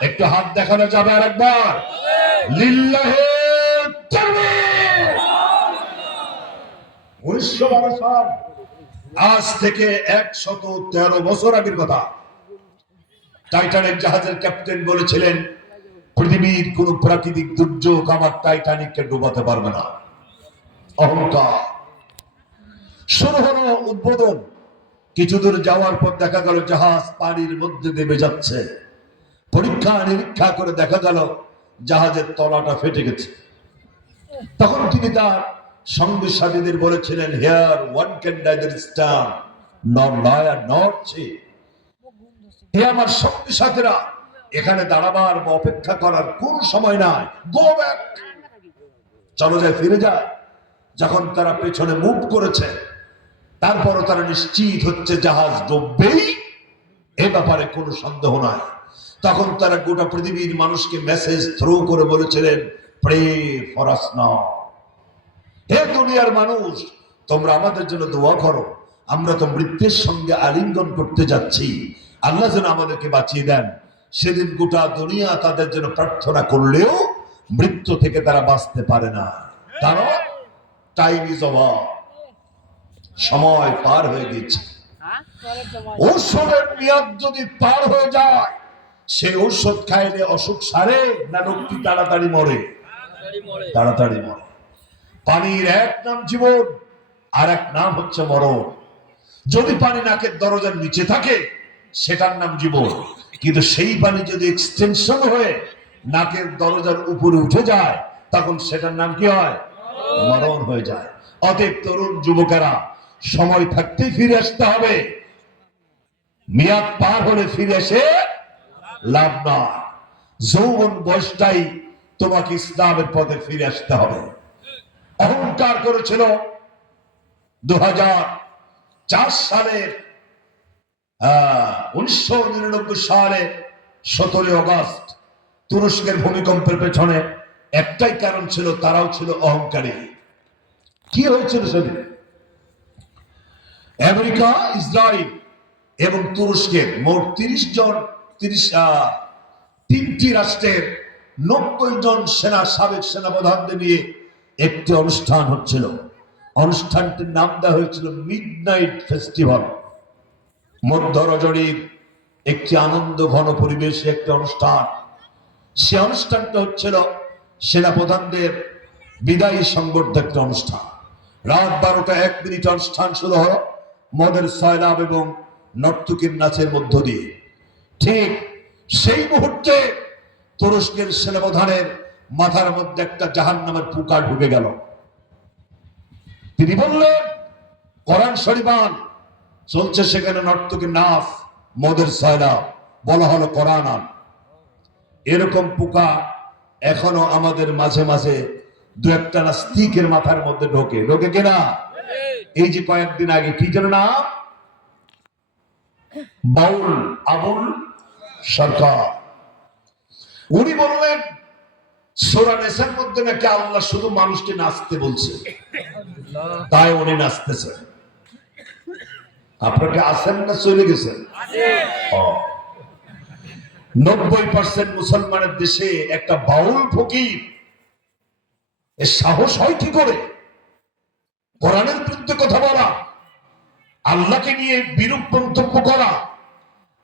একটু হাত দেখানো যাবে আরেকবার? লিল্লাহি তাকবীর। 1912 সাল, আজ থেকে 113 বছর আগের কথা। টাইটানিক জাহাজের ক্যাপ্টেন বলেছিলেন, পৃথিবীর কোন প্রাকৃতিক দুর্যোগ আমার টাইটানিককে ডুবাতে পারবে না। অহংকার। শুরু হলো উদ্বোধন। কিছু দূর যাওয়ার পর দেখা গেল জাহাজ পানির মধ্যে দেবে যাচ্ছে। পরীক্ষা নিরীক্ষা করে দেখা গেল জাহাজের তলাটা ফেটে গেছে। তখন তিনি তার সঙ্গী সাথীদের বলেছিলেন, here one can neither stand nor liar nor cheat. হে আমার সঙ্গী সাথীরা, এখানে দাঁড়াবার বা অপেক্ষা করার কোন সময় নাই। গো ব্যাক, চলো যায়, ফিরে যায়। যখন তারা পেছনে মুভ করেছে, তারপরও তারা নিশ্চিত হচ্ছে জাহাজ ডুববেই, এ ব্যাপারে কোনো সন্দেহ নাই। তখন তারা গোটা পৃথিবীর মানুষকে মেসেজ থ্রু করে বলেছিলেন, প্রে ফর আস নাও। হে দুনিয়ার মানুষ, তোমরা আমাদের জন্য দোয়া করো। আমরা তো মৃত্যুর সঙ্গে আলিঙ্গন করতে যাচ্ছি, আল্লাহ যেন আমাদেরকে বাঁচিয়ে দেন। সেদিন গোটা দুনিয়া তাদের জন্য প্রার্থনা করলেও মৃত্যু থেকে তারা বাঁচতে পারে না, কারণ টাইম ইজ ওভার, সময় পার হয়ে গেছে। ঔষধের মেয়াদ যদি পার হয়ে যায়, সেই ঔষধ খাইলে অসুখ সারে না রোগটি তাড়াতাড়ি মরে? তাড়াতাড়ি মরে। পানির এক নাম জীবন, আর এক নাম হচ্ছে মরণ। যদি পানি নাকের দরজার নিচে থাকে সেটার নাম জীবন, কিন্তু সেই পানি যদি এক্সটেনশন হয়ে নাকের দরজার উপরে উঠে যায় তখন সেটার নাম কি হয়? মরণ হয়ে যায়। অতএব তরুণ যুবকেরা সময় থাকতে ফিরে আসতে হবে, মেয়াদ পার হলে ফিরে এসে লাভ নয়। যৌবন বয়সটাই তোমাকে ইসলামের পথে ফিরে আসতে হবে। অহংকার করেছিল 2004 সালের 1999 সালে 17 আগস্ট তুরস্কের ভূমিকম্পের পেছনে একটাই কারণ ছিল, তারাও ছিল অহংকারী। কি হয়েছিল সেদিন? আমেরিকা, ইসরায়েল এবং তুরস্কের মোট 3টি রাষ্ট্রের 90 জন সাবেক সেনাপ্রধানদের নিয়ে একটি অনুষ্ঠান হচ্ছিল। অনুষ্ঠানটির নাম দেওয়া হয়েছিল মিডনাইট ফেস্টিভ্যাল। মধ্য রজনীর একটি আনন্দ ঘন পরিবেশে একটি অনুষ্ঠান। সে অনুষ্ঠানটা হচ্ছিল সেনাপ্রধানদের বিদায়ী সংবর্ধক একটা অনুষ্ঠান। রাত 12টা 1 মিনিট অনুষ্ঠান শুরু হলো মদের সয়লাভ এবং নর্তকীর নাচের মধ্য দিয়ে। ঠিক সেই মুহূর্তে তুরস্কের সেনাপ্রধানের মাথার মধ্যে একটা জাহান্নামের পোকা ঢুকে গেল। তিনি বললেন, কোরআন শরীফান চলছে, সেখানে নর্তকীর নাচ, মদের সয়লাভ, বলা হলো কোরআন আন। এরকম পোকা এখনো আমাদের মাঝে মাঝে দু একটা নাস্তিকের মাথার মধ্যে ঢোকে কিনা? এই যে কয়েকদিন আগে কি যেন নাম, বাউল আবুল সরকার, উনি বললেন সূরা নিসার মধ্যে নাকি আল্লাহ শুধু মানুষকে নাচতে বলছে, তাই উনি নাচতেছেন। আপনাকে আসেন না চলে গেছেন? 90% মুসলমানের দেশে একটা বাউল ফকির, এর সাহস হয় কি করে কোরআনের বিরুদ্ধে কথা বলা, আল্লাহকে নিয়ে বিরূপ মন্তব্য করা?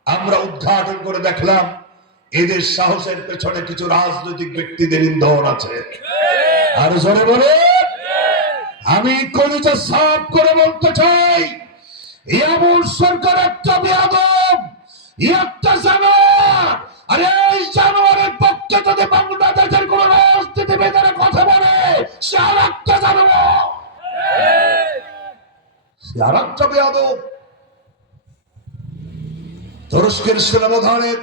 আমরা উদ্ঘাটন করে দেখলাম এদের সাহসের পেছনে কিছু রাজনৈতিক ব্যক্তিদের ইন্ধন আছে। আর জোরে বলে আমি কলিজা সাফ করে বলতে চাই, আবুল সরকার একটা বেয়াদব, একটা জানোয়ার। আরে এই জানোয়ারের পক্ষে যদি বাংলাদেশের কোন রাজনীতিবিদের কথা বলে, সে আর একটা জানোয়ার, সে আর একটা বেয়াদব। তুরস্কের সেনাপ্রধানের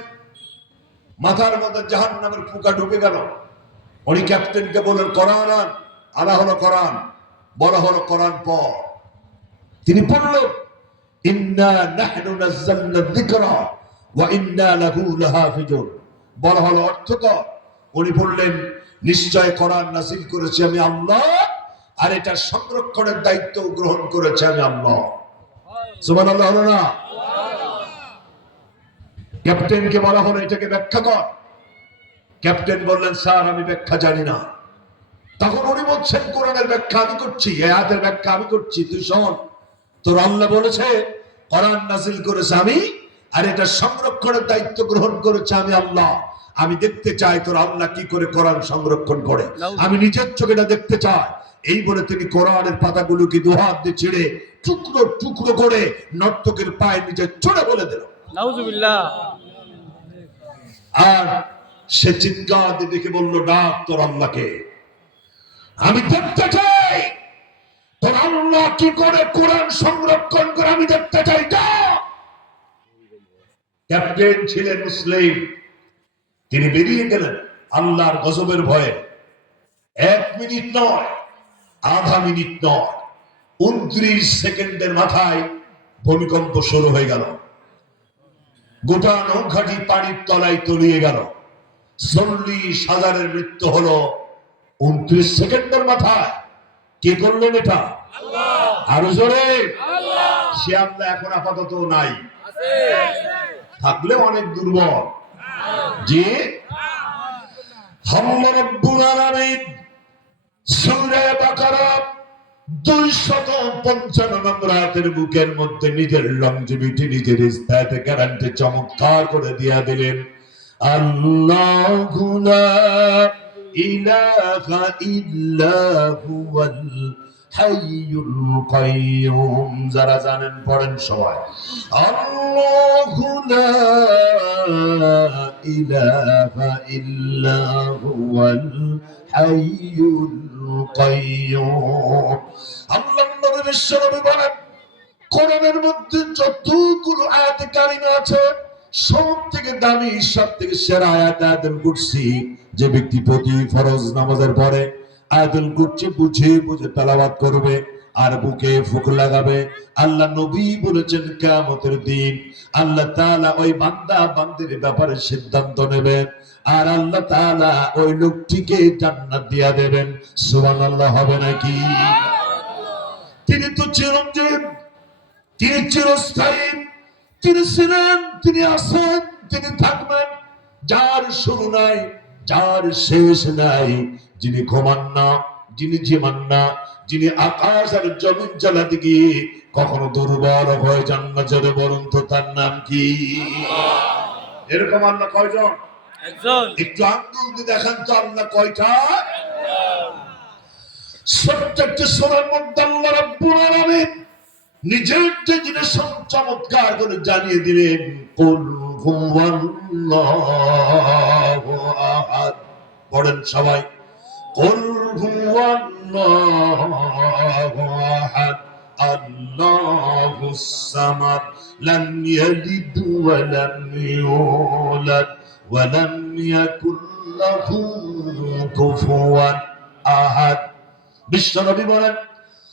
মাথার মধ্যে জাহান্নামের পোকা ঢুকে গেল। উনি ক্যাপ্টেনকে বললেন কোরআন আন, আনা হলো কোরআন, বলা হলো কোরআন পড়। তিনি পড়লেন ইন্না নাহনু নাযালনা যিকরা ওয়া ইন্না লাহু লাহাফিজুন, বলা হলো অর্থ কর। উনি বললেন নিশ্চয় কোরআন নাযিল করেছি আমি আল্লাহ, আর এটা সংরক্ষণের দায়িত্ব গ্রহণ করেছে আমি আল্লাহ। সুবহানাল্লাহ হলো না? ক্যাপ্টেনকে বলা হলো এটাকে ব্যাখ্যা কর। ক্যাপ্টেন বললেন স্যার আমি ব্যাখ্যা জানি না। তখন উনি বলছেন কোরআনের ব্যাখ্যা আমি করছি, আয়াতের ব্যাখ্যা আমি করছি, তুই শোন। তোর আল্লাহ বলেছে কোরআন নাযিল করেছে আমি, আর এটা সংরক্ষণের দায়িত্ব গ্রহণ করেছে আমি আল্লাহ। আমি দেখতে চাই তোর আল্লাহ কি করে কোরআন সংরক্ষণ করে, আমি নিজের চোখে এটা দেখতে চাই। এই বলে তিনি কোরআনের পাতাগুলোকে দুহাত দিয়ে ছিঁড়ে টুকরো টুকরো করে নর্তকের পায়ের নিচে ছুঁড়ে ফেলে দিল। নাউযুবিল্লাহ। আর সে চিৎকার দিয়ে দেখে বলল, ডাক তোর আল্লাহকে, আমি দেখতে চাই তোর আল্লাহ কি করে কোরআন সংরক্ষণ করে, আমি দেখতে চাই। ক্যাপ্টেন ছিলেন মুসলিম, তিনি বেরিয়ে গেলেন আল্লাহর গজবের ভয়ে। 1 মিনিট নয়, আধা মিনিট নয়, 29 সেকেন্ডের মাথায় ভূমিকম্প শুরু হয়ে গেল। গোটা নৌকাটি পানির তলায় তলিয়ে গেল। 40,000-এর মৃত্যু হলো 29 সেকেন্ডের মাথায়। কে করলেন এটা? আল্লাহ। আরো জোরে আল্লাহ। সে আল্লাহ এখন আপাতত নাই, থাকলে অনেক দুর্বল। যে আল্লাহ রাব্বুল আলামিন সূরা বাকারা 255 নম্বর আয়াতের বুকের মধ্যে নিজের লংজিভিটি, নিজের ইসতাতে গ্যারান্টি চমৎকার করে দিয়া দিলেন। আল্লাহু লা ইলাহা ইল্লা হুয়াল হাইয়ুল কাইয়ুম। যারা জানেন পড়েন সবাই, আল্লাহু লা ইলাহা ইল্লা হুয়াল হাইয়ুল কাইয়্যুম। আল্লাহর নবী বিশ্বনবী বলেন, কোরআনের মধ্যে যতগুলো আয়াত কারিমা আছে সব থেকে দামি, সব থেকে সেরা আয়াত আয়াতুল কুরসি। যে ব্যক্তি প্রতি ফরজ নামাজের পরে আয়াতুল কুরসি বুঝে বুঝে তেলাওয়াত করবে আর বুকে ফুক লাগাবে, আল্লাহ নবী বলেছেন কিয়ামতের দিন আল্লাহ তাআলা ওই বান্দা বান্দির ব্যাপারে সিদ্ধান্ত নেবেন আর আল্লাহ তাআলা ওই লোকটিকে জান্নাত দিয়া দেবেন। সুবহানাল্লাহ হবে নাকি? তিনি তো চিরঞ্জীব, তিনি চিরস্থায়ী, তিনি ছিলেন, তিনি আছেন, তিনি থাকবেন। যার শুরু নাই, যার শেষ নাই, যিনি ঘুমান না, যিনি জিমান না, যিনি আকাশ আর জমিন চালাতে গিয়ে কখনো দুর্বল হয়ে যান না, জোরে বলুন তো তার নাম কি? এরকম আল্লাহ কয়জন? একজন। একটু আঙ্গুল দিয়ে দেখান তো আল্লাহ কয়টা? প্রত্যেকটি সূরার মধ্যে আল্লাহ রাব্বুল আলামিন নিজের যে জিনিস চমৎকার করে জানিয়ে দিলেন। কুল হুয়াল্লাহু আহাদ, পড়েন সবাই, কুল হুয়াল্লাহু আহাদ আল্লাহুস সামাদ লাম ইয়ালিদ ওয়া লাম ইউলাদ ওয়া লাম ইয়াকুল লাহু কুফুয়ান আহাদ। বিশ্বনবী বলেন,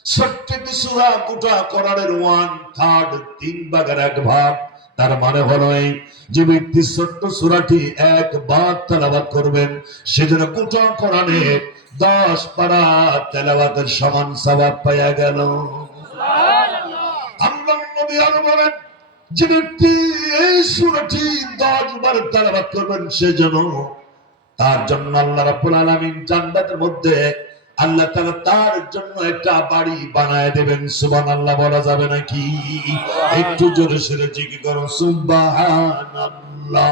প্রত্যেকটি সূরা গোটা কোরআনের 1/3, 3 ভাগের 1 ভাগ। তার মানে হলো এই, যে ব্যক্তি ছোট্ট সূরাটি একবার তেলাওয়াত করবেন সেজন্য গোটা কোরআনে 10 পারা তেলাওয়াতের সমান সওয়াব পাওয়া গেল। সুবহানাল্লাহ। আল্লাহর নবী আরো বলেন, যে ব্যক্তি এই সূরাটি 10 বার তেলাওয়াত করবেন সেজন্য তার জন্য আল্লাহ রাব্বুল আলামিন জান্নাতের মধ্যে আল্লাহ তাআলা তার জন্য একটা বাড়ি বানায় দেবেন। সুবহানাল্লাহ বলা যাবে নাকি? একটু জোরে সোরে জিকির করো, সুবহানাল্লাহ,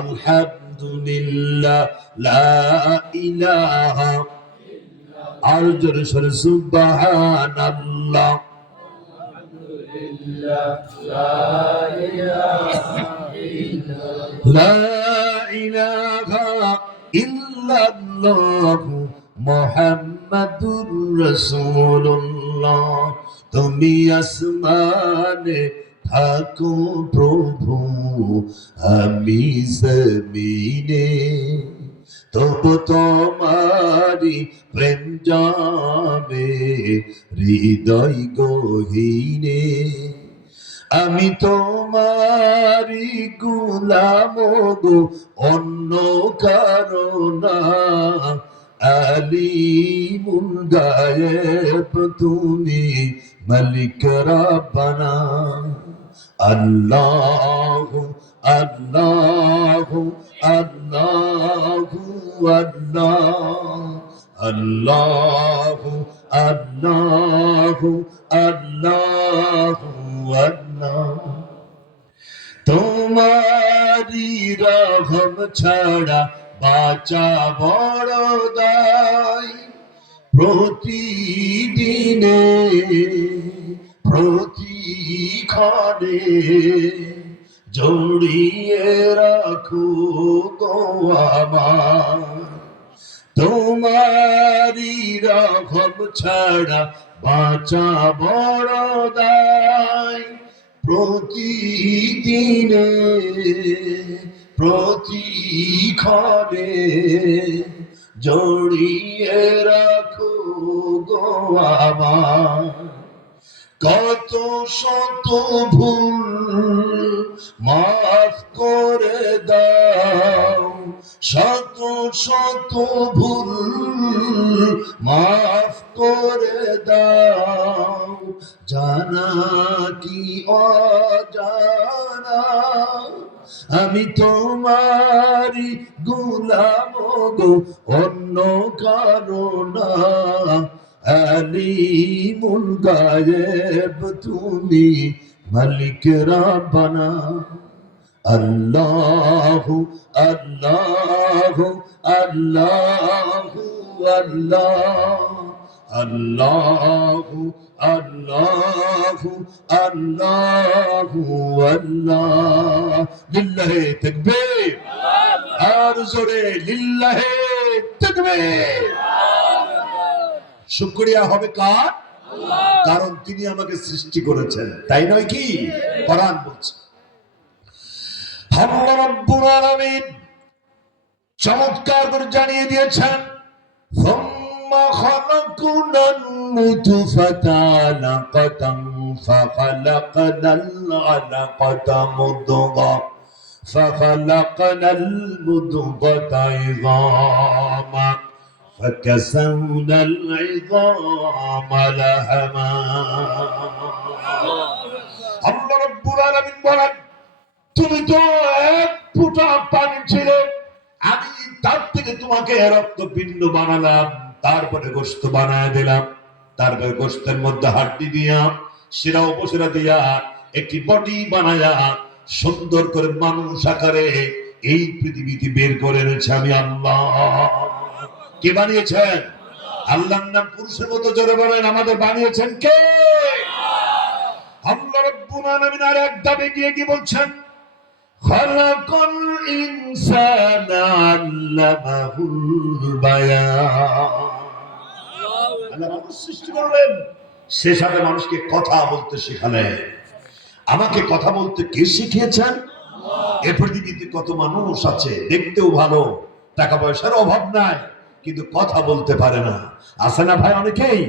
আলহামদুলিল্লাহ, লা ইলাহা ইল্লাল্লাহ। আর জোরে সোরে সুবহানাল্লাহ, আলহামদুলিল্লাহ, লা ইলাহা ইল্লাল্লাহ, লা ইলাহা ইল্লাল্লাহ মুহাম্মাদুর রাসূলুল্লাহ। তুমি আসমানে থাকো প্রভু, আমি জমিনে, তবু তোমারি প্রেম জামে হৃদয় গহীনে। আমি তোমারি গোলাম গো, অন্য কারো না, আলিমুল গায়েব তুমি, মালিক রাব্বানা। আল্লাহু আল্লাহু আল্লাহু আল্লাহু আল্লাহু আল্লাহু আল্লাহ। তোমারি রহম ছাড়া বাঁচা বড় দায়, প্রতিদিনে প্রতিক্ষণে জড়িয়ে রাখো গো আমার। তোমারি রহম ছাড়া বাঁচা বড় দায়, প্রতিদিনে প্রতিক্ষণে জড়িয়ে রাখো গো আমার। কত শত ভুল মাফ করে দাও, শত শত ভুল মাফ করে দাও, জানা কি অজানা, আমি তোমারি গোলাম গো, অন্য কারো না, আলিমুল গায়েব তুমি, মালিক রাব্বানা। আল্লাহু আল্লাহু আল্লাহু আল্লাহু আল্লাহু আল্লাহু আল্লাহ। লিল্লাহে তাকবীর, আর জোরে লিল্লাহে থাকবে। শুকরিয়া হবে কার? কারণ তিনি আমাকে সৃষ্টি করেছেন, তাই নয় কি? কোরআন বলছে। আল্লাহ রাব্বুল আলামিন চমৎকার করে জানিয়ে দিয়েছেন, সুম্মা খালাকনাল নুতফাতা আলাকাতান ফাখালাকনাল আলাকাতা মুদগা ফাখালাকনাল মুদগাতা ইযামা ফাকাসাউনাল ইযামা লাহামা। আল্লাহ রাব্বুল আলামিন বলেন, তুমি তো এক ফোঁটা পানি ছিলে, আমি তার থেকে তোমাকে রক্তপিণ্ড বানালাম, তারপরে গোশত বানায় দিলাম, তারপরে গোশতের মধ্যে হাড্ডি দিয়া শিরা উপশিরা দিয়া একটি বডি বানায়া সুন্দর করে মানুষ আকারে এই পৃথিবীতে বের করে এনেছে আমি আল্লাহ। কে বানিয়েছেন? আল্লাহর নাম পুরুষের মতো জোরে বলেন, আমাদের বানিয়েছেন কে? আল্লাহ রাব্বুল আলামিন আর এক ধাপে গিয়ে কি বলছেন? খালাকাল ইনসানা আল্লামাহুল বায়ান। আল্লাহ মানুষ সৃষ্টি করলেন, সে সাথে মানুষকে কথা বলতে শেখালেন। আমাকে কথা বলতে কে শিখিয়েছেন? এ পৃথিবীতে কত মানুষ আছে, দেখতেও ভালো, টাকা পয়সার অভাব নাই, কিন্তু কথা বলতে পারে না। আছে না ভাই? অনেকেই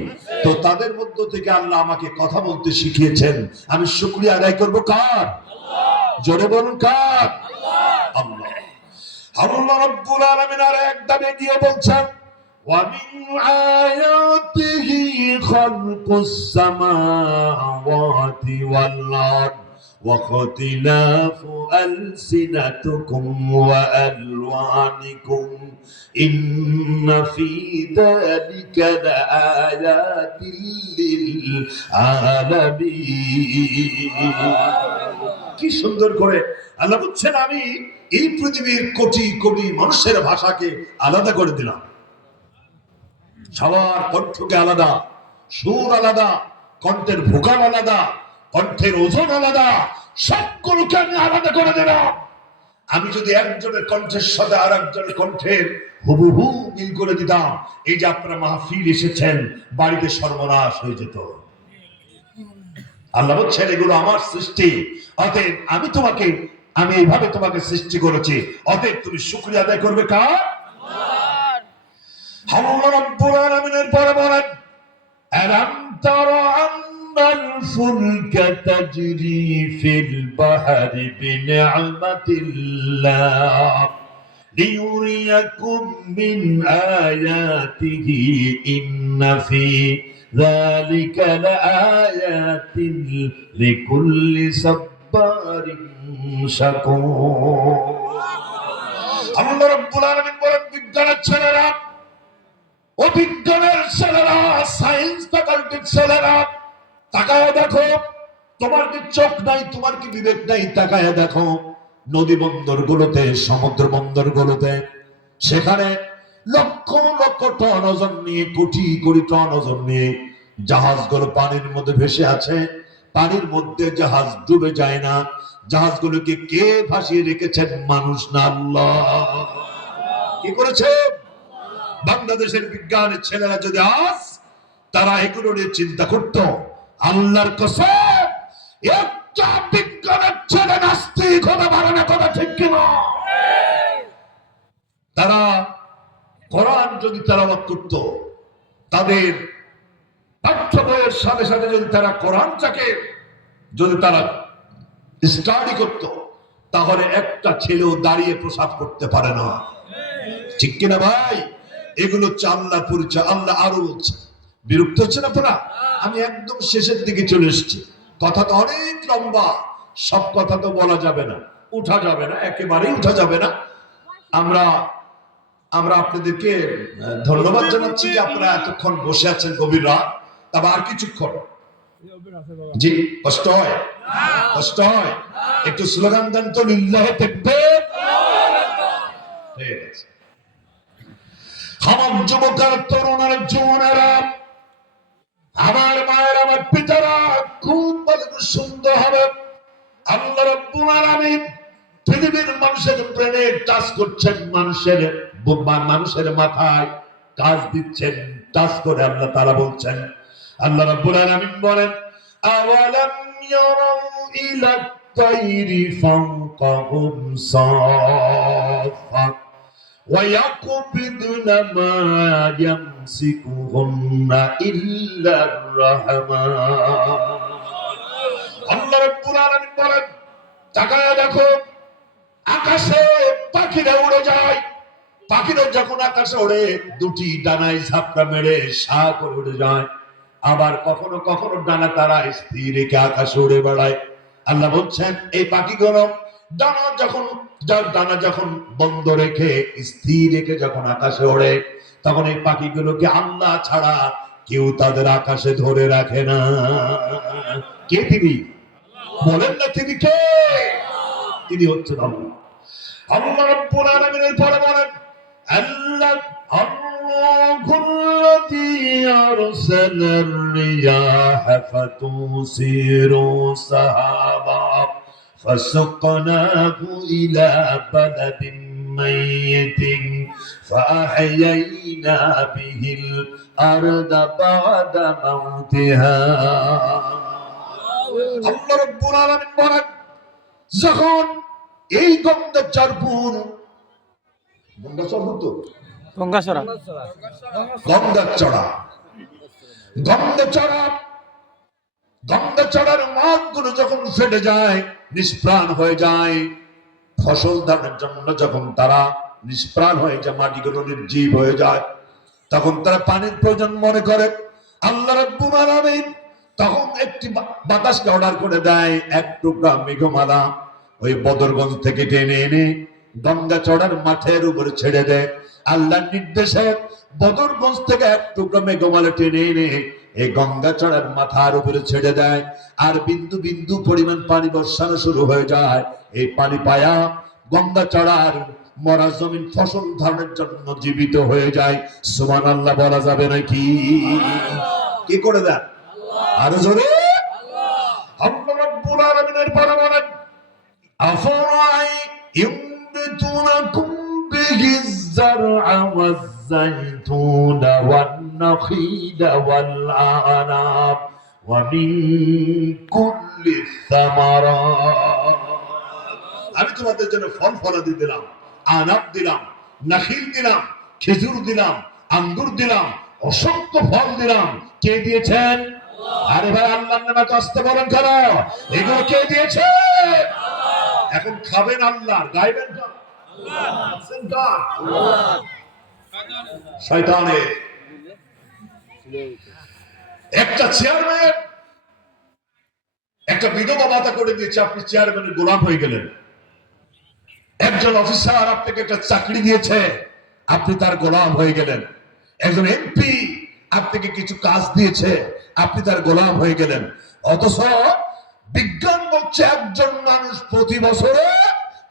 তো। তাদের মধ্য থেকে আল্লাহ আমাকে কথা বলতে শিখিয়েছেন। আমি শুকরিয়া আদায় করব কার? জোরে বলুন কার? আল্লাহ। আল্লাহ রাব্বুল আলামিন আর এক ধাপে গিয়ে বলছেন, ওয়া মিন আয়াতিহি খালকুস সামাওয়াতি ওয়াল আরদ ওয়া ইখতিলাফু আলসিনাতিকুম ওয়া আলওয়ানিকুম ইন্না ফী যালিকা লাআয়াতিন লিল আলামিন। কি সুন্দর করে আল্লাহ বলছেন, আমি এই পৃথিবীর কোটি কোটি মানুষের ভাষাকে আলাদা করে দিলাম। সবার কণ্ঠকে আলাদা, সুর আলাদা, কণ্ঠের ভোকাল আলাদা, কণ্ঠের ওজন আলাদা, সবগুলোকে আমি আলাদা করে দিলাম। আমি যদি একজনের কণ্ঠের সাথে আর একজনের কণ্ঠের হুবহু মিল করে দিতাম, এই যে আপনারা মাহফিল এসেছেন, বাড়িতে সর্বনাশ হয়ে যেত। আল্লাহ বলছেন, এগুলো আমার সৃষ্টি, অতএব আমি এইভাবে তোমাকে সৃষ্টি করেছি, অতএব তুমি শুকরিয়া আদায় করবে কার? আল্লাহ রাব্বুল আলামিনের পরে বলেন, আলাম তারা আন্নাল ফুলকা তাজরি ফিল বাহরি বিনি'মাতিল্লাহ লিয়ুরিয়াকুম মিন আয়াতিহি ইন্না ফি যালিকা লাআয়াতিন লিকুল্লি সাব্বারিন শাকুর। আল্লাহ রাব্বুল আলামিন বলেন, বিজ্ঞানের ছেলেরা, অভিজ্ঞানের ছেলেরা, সায়েন্স ফ্যাকাল্টির ছেলেরা, তাকায় দেখো, তোমার কি চোখ নাই, তোমার কি বিবেক নাই? তাকায় দেখো নদী বন্দর গুলোতে, সমুদ্র বন্দর গুলোতে, সেখানে লক্ষ লক্ষ টন ওজন নিয়ে, কোটি কোটি টন ওজন নিয়ে জাহাজগুলো পানির মধ্যে ভেসে আছে। পানির মধ্যে জাহাজ ডুবে যায় না। জাহাজগুলোকে কে ভাসিয়ে রেখেছেন? মানুষ না আল্লাহ। কি করেছে? বাংলাদেশের বিজ্ঞানের ছেলেরা যদি আজ তারা এগুলো নিয়ে চিন্তা করত, আল্লাহর কসম, একটা বিজ্ঞানের ছেলে নাস্তিক হতে পারে না। কথা ঠিক কিনা? তারা কোরআন যদি তেলাওয়াত করত, তাদের পাঠ্য বইয়ের সাথে সাথে যদি তারা কোরআনটাকে যদি তারা স্টাডি করত, তাহলে একটা ছেলেও দাঁড়িয়ে প্রসাদ করতে পারে না। ঠিক কিনা ভাই? এগুলো হচ্ছে আল্লাহ পরিচয়। আল্লাহ আরো বলছে, বিরক্ত হচ্ছেন আপনারা? আমি একদম শেষের দিকে চলে এসেছি। কথা তো অনেক লম্বা, সব কথা তো বলা যাবে না, উঠা যাবে না, একেবারেই উঠা যাবে না। আমরা আপনাদেরকে ধন্যবাদ জানাচ্ছি যে আপনারা এতক্ষণ বসে আছেন গভীর রাত। তবে আর কিছুক্ষণ, জি কষ্ট হয়, কষ্ট হয়, একটু স্লোগান দেন তো, লিল্লাহে তাকবীর। ঠিক আছে, আমার যুবকের, তরুণের, যৌবনেরা, আমার মায়ের, আমার পিতারা, খুব সুন্দর হবে। আল্লাহ রাব্বুল আলামিন পৃথিবীর মানুষের ব্রেনে টাচ করছেন, মানুষের মানুষের মাথায় কাজ দিচ্ছেন, টাচ করে আল্লাহ তাআলা বলছেন, আল্লাহ রাব্বুল আলামিন বলেন, আওয়ালাম ইয়ারাউ ইলা তাইরি ফাওকাহুম সাফাত ওয়া ইয়াকবিদনা মা ইয়ামসিকুহুন্না ইল্লার রাহমান। আল্লাহ রাব্বুল আলামিন বলেন, তাকায়া দেখো, আকাশে পাখিরা উড়ে যায়। পাখিরা যখন আকাশে ওড়ে, দুটি ডানায় ঝাপটা মেরে সা করে উড়ে যায়। আবার কখনো কখনো ডানা তারা স্থির রেখে আকাশে উড়ে বেড়ায়। আল্লাহ বলছেন, এই পাখিগুলো ডানা যখন বন্ধ রেখে স্থির রেখে যখন আকাশে ওড়ে, তখন এই পাখিগুলোকে আল্লাহ ছাড়া কেউ তাদের আকাশে ধরে রাখে না। কে তিনি? বলেন না তিনি কে? তিনি হচ্ছেন আল্লাহ। আল্লাহ রাব্বুল আলামিনের পরে বলেন, আল্লাহুল্লাযী আরসালার রিয়াহা ফাতুসিরু সাহাবা ফাসাকনাহু ইলা বালাদিন মাইয়িতিন ফাআহইয়ানা বিহিল আরদা বা'দা মাউতিহা। আল্লাহ রাব্বুল আলামিন বলেন, যখন এই গঙ্গাচরপুর গঙ্গাচড়ার মাঠগুলো যখন ফেটে যায়, নিষ্প্রাণ হয়ে যায়, ফসল ধারণের জন্য যখন তারা নিষ্প্রাণ হয়ে যায়, মাটিগুলো নির্জীব হয়ে যায়, তখন তারা পানির প্রয়োজন মনে করে। আল্লাহ রাব্বুল আলামিন তখন একটি বাতাসকে অর্ডার করে দেয়, এক টুকরা মেঘমালা ওই বদরগঞ্জ থেকে টেনে এনে গঙ্গাচড়ার মাঠের উপরে ছেড়ে দেয়। আল্লাহর নির্দেশে বদরগঞ্জ থেকে এক টুকরা মেঘমালা টেনে এনে এই গঙ্গাচড়ার মাথার উপরে ছেড়ে দেয়। আর বিন্দু বিন্দু পরিমাণ পানি বর্ষানো শুরু হয়ে যায়। এই পানি পায়া গঙ্গাচড়ার মরা জমিন ফসল ধারণের জন্য জীবিত হয়ে যায়। সুবহানাল্লাহ বলা যাবে নাকি? কি করে দেন? আরো জোরে। আল্লাহ রাব্বুল আলামিনের পরে বলেন, আফরাই ইউমবিতুনাকুম বিহিজ যারআ ওয়াজ যাইতুনা ওয়ান নাখিলা ওয়াল আনাব ওয়া মিন কুল্লি সামারাত। আমি তোমাদের জন্য ফল ফলাদি দিলাম, আনাব দিলাম, নাখিল দিলাম, খেজুর দিলাম, আঙ্গুর দিলাম, অসংখ্য ফল দিলাম। কে দিয়েছেন? আরে ভাই, আল্লাহর নামে আসতে বলেন কেন? এগুলো কে দিয়েছে? এখন খাবেন আল্লাহর, গাইবেন কার? আল্লাহ। শয়তানের একটা চেয়ারম্যান একটা বিধবা ভাতা করে দিয়েছে, আপনি চেয়ারম্যানের গোলাম হয়ে গেলেন। একজন অফিসার আপনাকে একটা চাকরি দিয়েছে, আপনি তার গোলাম হয়ে গেলেন। একজন এমপি আপনাকে কিছু কাজ দিয়েছে, আপনি তার গোলাম হয়ে গেলেন। অথচ বিজ্ঞান বলছে একজন মানুষ প্রতি বছরে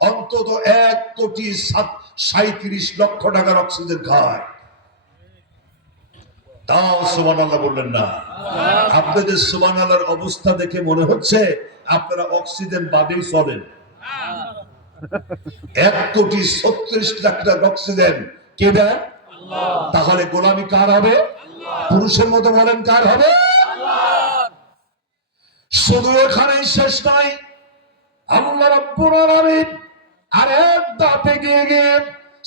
অন্তত 1,37,00,000 টাকার অক্সিজেন খায়। তাও সুবহানাল্লাহ বললেন না। আপনাদের সুবহানাল্লাহর অবস্থা দেখে মনে হচ্ছে আপনারা অক্সিজেন বাদেই চলেন। 1,36,00,000 টাকার অক্সিজেন কে দেন? তাহলে গোলামি কার হবে? পুরুষের মতো বলেন, কার হবে? শুধু এখানেই শেষ নয়, আল্লাহ রাব্বুল আলামিন আরেক ধাপে গিয়ে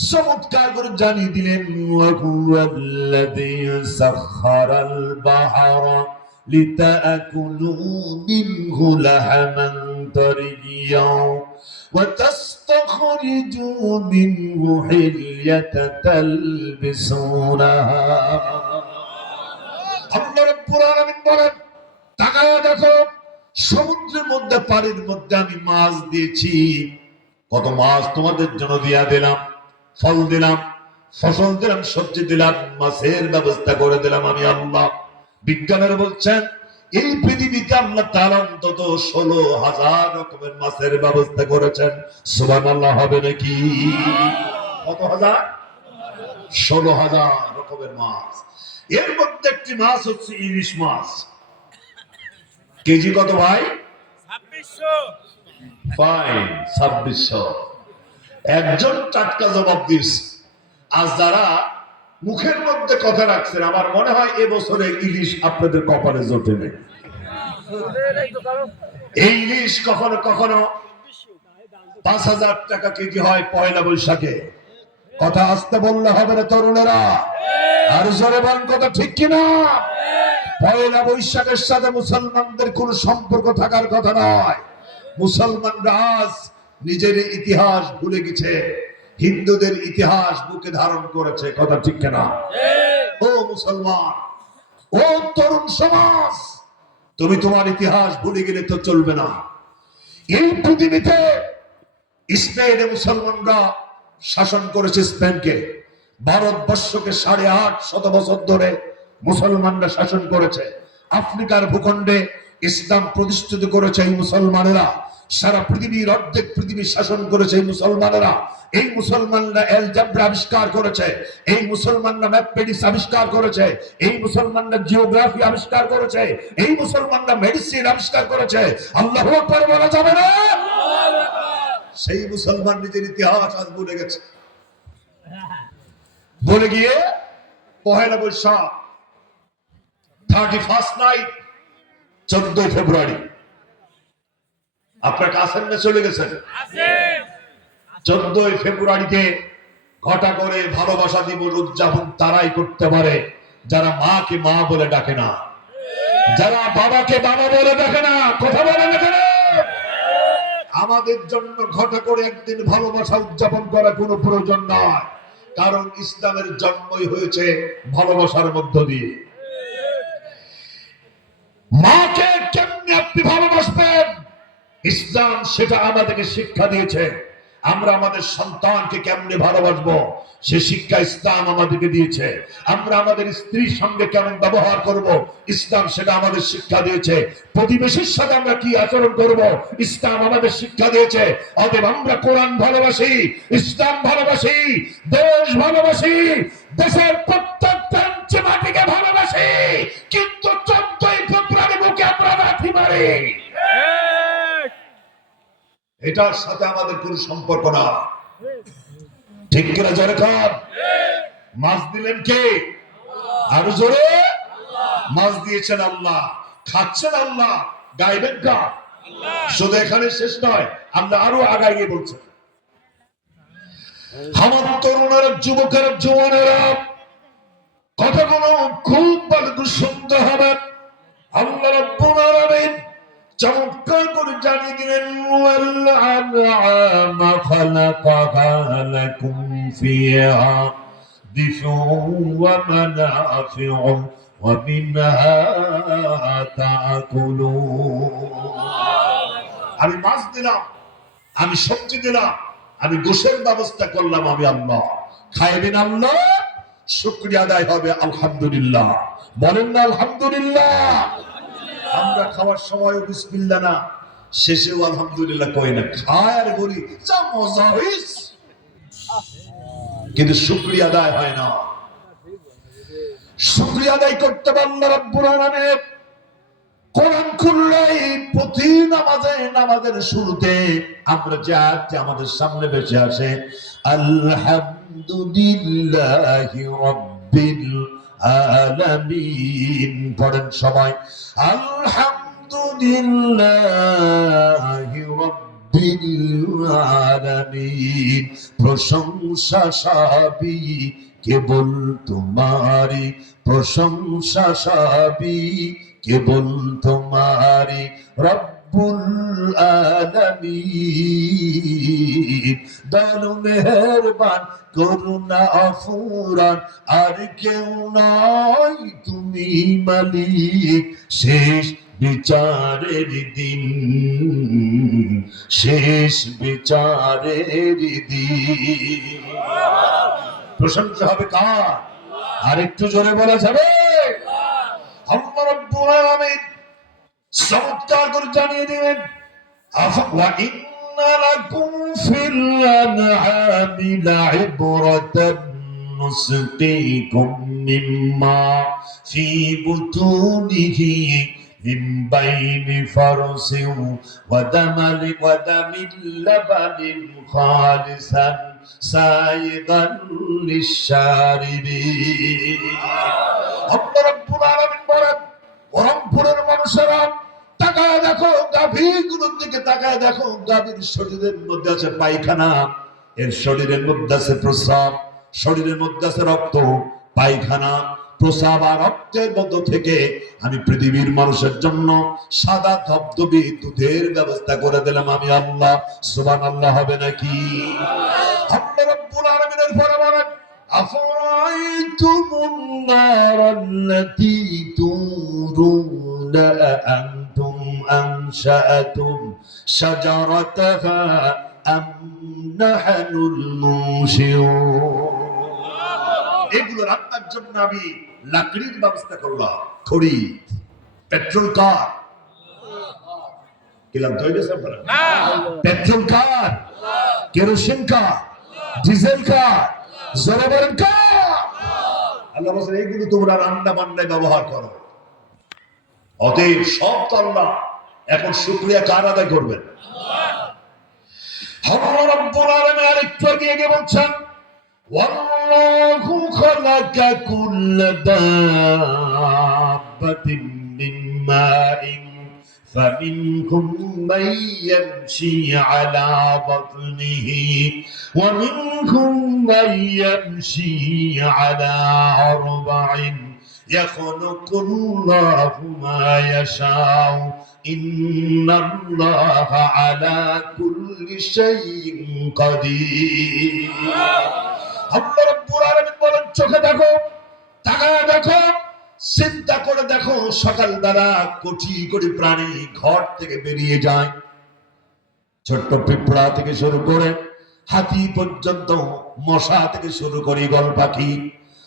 চমৎকার করে জানিয়ে দিলেন, ওয়া হুয়াল্লাযী সাখখারাল বাহরা লিতাকুলু মিনহু লাহমান তারিয়্যা ওয়া তাস্তাখরিজু মিনহু হিল্যাতান তালবিসুনাহা। আল্লাহ রাব্বুল আলামিন বলেন, তাকায়া দেখো, সমুদ্রের মধ্যে, পানির মধ্যে আমি মাছ দিয়েছি। কত মাছ তোমাদের জন্য দিয়া দিলাম, ফল দিলাম, ফসল দিলাম, সবজি দিলাম, মাছের ব্যবস্থা করে দিলাম আমি আল্লাহ। বিজ্ঞানীরা বলছেন এই পৃথিবীতে আল্লাহ তাআলা অন্তত 16,000 রকমের মাছের ব্যবস্থা করেছেন। সুবহানাল্লাহ হবে নাকি? কত হাজার? 16,000 রকমের মাছ। এর মধ্যে একটি মাছ হচ্ছে ইলিশ মাছ। কেজি কত ভাই? 2600। ফাইন, 2600। একজন টাটকা জবাব দিস, আজ যারা মুখের মধ্যে কথা রাখছেন, আমার মনে হয় এবছরে ইলিশ আপনাদের কপালে জোটে নেই। এই ইলিশ কখনো কখনো 5,000 টাকা কেজি হয় পয়লা বৈশাখে। কথা আসতে বললে হবে না তরুণেরা, আর জোরে বলেন কথা ঠিক কিনা? পয়লা বৈশাখের সাথে মুসলমানদের কোন সম্পর্ক থাকার কথা নয়। মুসলমানরা আজ নিজের ইতিহাস ভুলে গেছে, হিন্দুদের ইতিহাস বুকে ধারণ করেছে। কথা ঠিক কিনা? ও মুসলমান, ও তরুণ সমাজ, তুমি তোমার ইতিহাস ভুলে গেলে তো চলবে না। এই পৃথিবীতে স্পেনে মুসলমানরা শাসন করেছে স্পেনকে। ভারতবর্ষকে 850 বছর ধরে মুসলমানরা শাসন করেছে। আফ্রিকার ভূখণ্ডে ইসলাম প্রতিষ্ঠিত করেছে এই মুসলমানেরা। সারা পৃথিবীর অর্ধেক পৃথিবী শাসন করেছে এই মুসলমানেরা। এই মুসলমানরা অ্যালজেব্রা আবিষ্কার করেছে, এই মুসলমানরা ম্যাথমেটিক্স আবিষ্কার করেছে, এই মুসলমানরা জিওগ্রাফি আবিষ্কার করেছে, এই মুসলমানরা মেডিসিন আবিষ্কার করেছে। আল্লাহু আকবার বলা যাবে না? সেই মুসলমান নিজের ইতিহাস আজ ভুলে গেছে। বলে গিয়ে পহেলা বৈশাখ 31st নাইট 14 ফেব্রুয়ারি আপনার কাছের না চলে গেছেন। 14 ফেব্রুয়ারিতে ঘটা করে ভালোবাসা দিবস উদযাপন তারাই করতে পারে যারা মাকে মা বলে ডাকে না, যারা বাবাকে বাবা বলে ডাকে না। কথা বলে ডাকে না। আমাদের জন্য ঘটা করে একদিন ভালোবাসা উদযাপন করা কোনো প্রয়োজন নয়, কারণ ইসলামের জন্মই হয়েছে ভালোবাসার মধ্য দিয়ে। মাকে কেমনে আপনি ভালোবাসবেন, ইসলাম সেটা আমাদেরকে শিক্ষা দিয়েছে। আমরা আমাদের সন্তানকে কেমনে ভালোবাসবো সে শিক্ষা ইসলাম আমাদেরকে দিয়েছে। আমরা আমাদের স্ত্রীর সঙ্গে কেমন ব্যবহার করব, ইসলাম সেটা আমাদের শিক্ষা দিয়েছে। প্রতিবেশীর সাথে আমরা কি আচরণ করব, ইসলাম আমাদের শিক্ষা দিয়েছে। অতএব আমরা কোরআন ভালোবাসি, ইসলাম ভালোবাসি, দেশ ভালোবাসি, দেশের প্রত্যেক প্রান্তে মাটিকে ভালোবাসি, কিন্তু 14 ফেব্রুয়ারি মুখে আমরা লাথি মারি, এটার সাথে আমাদের কোন সম্পর্ক না। ঠিক কিনা? জোরে খান। মাছ দিলেন কে? আরো জোরে। মাছ দিয়েছেন আল্লাহ, খাচ্ছেন আল্লাহ, গাইবেন কার? শুধু এখানে শেষ নয়, আমরা আরো আগায় গিয়ে বলছেন। আমার তরুণেরা, যুবকেরা, জওয়ানেরা, কথাগুলো খুব ভালো শুনতে হবে। আল্লাহ রাব্বুল আলামিন চমৎকার করে জানিয়ে দিলেন, وَالْأَنْعَامَ خَلَقَهَا لَكُمْ فِيهَا دِفْءٌ وَمَنَافِعُ وَمِنْهَا تَأْكُلُونَ। আমি মাছ দিলাম, আমি সবজি দিলাম, আমি গোশের ব্যবস্থা করলাম, আমি আল্লাহ। খাইবেন আল্লাহ, শুকরিয়া আদায় হবে আলহামদুলিল্লাহ। বলেন না আলহামদুলিল্লাহ? আমরা খাওয়ার সময় বিসমিল্লাহ না, শেষেও আলহামদুলিল্লাহ কই না, খায় আর বলি যা মজা হইছে, কিন্তু শুকরিয়া আদায় হয় না। শুকরিয়া আদায় করতে পারলে রব্বুল আলামিন কোরআন খুললেই প্রতি নামাজের শুরুতে আমরা যা আমাদের সামনে বেঁচে আসে, আলহামদুলিল্লাহি রাব্বিল আলামিন। পড়েন সবাই, আলহামদুলিল্লাহি রাব্বিল আলামিন। প্রশংসা সবই কেবল তোমারি, প্রশংসা সবই কেবল তোমারি, রব্বুল আলামিন। দয়ালু মেহেরবান করুণা অফুরান, আর কেউ নয় তুমি মালিক। শেষ বিচারের দিন, শেষ বিচারের দিন। প্রশংসা হবে কার? আর একটু জোরে বলা যাবে? আল্লাহ রাব্বুল আলামিন চমৎকার করে জানিয়ে দিলেন, ওয়া ইন্না লাকুম ফিল আনআমি লা'iবরাতান নুসকিকুম মিম্মা ফি বুতুনিহি মিন বাইনি ফারসিন ওয়া দামিল লাবানিন খালিসান সাইগান লিশারিবিন। আল্লাহ রাব্বুল আলামিন বলেন, রংপুরের মানুষেরা তাকায় দেখো, গাভীগুলোর দিকে তাকায় দেখো, গাভীর শরীরের মধ্যে আছে পায়খানা, এর শরীরের মধ্যে আছে প্রস্রাব, শরীরের মধ্যে আছে রক্ত, পায়খানা, প্রস্রাব আর রক্তের মধ্য থেকে আমি পৃথিবীর মানুষের জন্য সাদা ধবধবে দুধের ব্যবস্থা করে দিলাম আমি আল্লাহ। সুবহানাল্লাহ হবে নাকি? আল্লাহ রাব্বুল আলামিনের পরে বলেন, আফরাআইতুমুন নারাল্লাতী তুরুনা আনতুম আনশাআতুম শাজারাতাহা আম নাহনুল মুনশিরুন। এগুলো রান্নার জন্য আমি লাকড়ির ব্যবস্থা করলাম, খড়ি, পেট্রোল কার, কিলাম তো হয়ে আপনারা, পেট্রোল কার, কেরোসিন কার, ডিজেল কার, জলবায়ু কার। আল্লাহ বলেন এইগুলো তোমরা রান্না বান্নায় ব্যবহার করো। অতএব সব তো আল্লাহ। এখন শুকরিয়া কার আদায় করবেন? আল্লাহ রাব্বুল আলামিন আরেকটু এগিয়ে বলছেন, ওয়াল্লাহু খালাকা কুল্লা দাব্বাতিন মিন মাইন فمنهم من يمشي على بطنه ومنهم من يمشي على أربع يخلق الله ما يشاء إن الله على كل شيء قدير। আল্লাহ রাব্বুল আলামিন বলেন, চোখে দেখো, তাকায় দেখো, চিন্তা করে দেখো, সকালবেলা কোটি কোটি প্রাণী ঘর থেকে বেরিয়ে যায়, ছোট্ট পিঁপড়া থেকে শুরু করে হাতি পর্যন্ত, মশা থেকে শুরু করে ঈগল পাখি,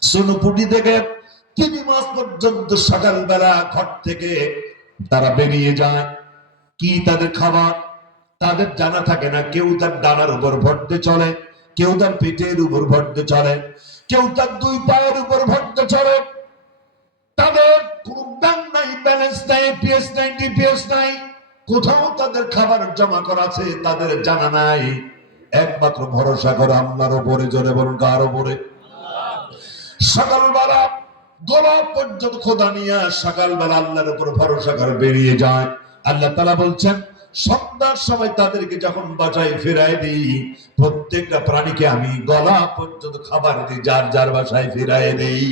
সুনুপুটি থেকে তিমি মাছ পর্যন্ত সকালবেলা ঘর থেকে তারা বেরিয়ে যায়। কি তাদের খাবার তাদের জানা থাকে না। কেউ তার ডানার উপর ভরতে চলে, কেউ তার পেটের উপর ভরতে চলে, কেউ তার দুই পায়ের উপর ভরতে চলে। তাদের কোনো ব্যাংক নাই, ব্যালেন্স নাই, পিএস নাই, ডিপিএস নাই, কোথাও তাদের খাবার জমা করা আছে তাদের জানা নাই। একমাত্র ভরসা করে আল্লাহর উপরে। জোরে বলুন, কার উপরে? সকালবেলা গলা পর্যন্ত খোদা নিয়ে সকালবেলা আল্লাহর উপর ভরসা করে বেরিয়ে যায়। আল্লাহ তাআলা বলছেন, সন্ধ্যার সময় তাদেরকে যখন বাসায় ফিরাই দিই, প্রত্যেকটা প্রাণীকে আমি গলা পর্যন্ত খাবার দিই, যার যার বাসায় ফিরাই দিই।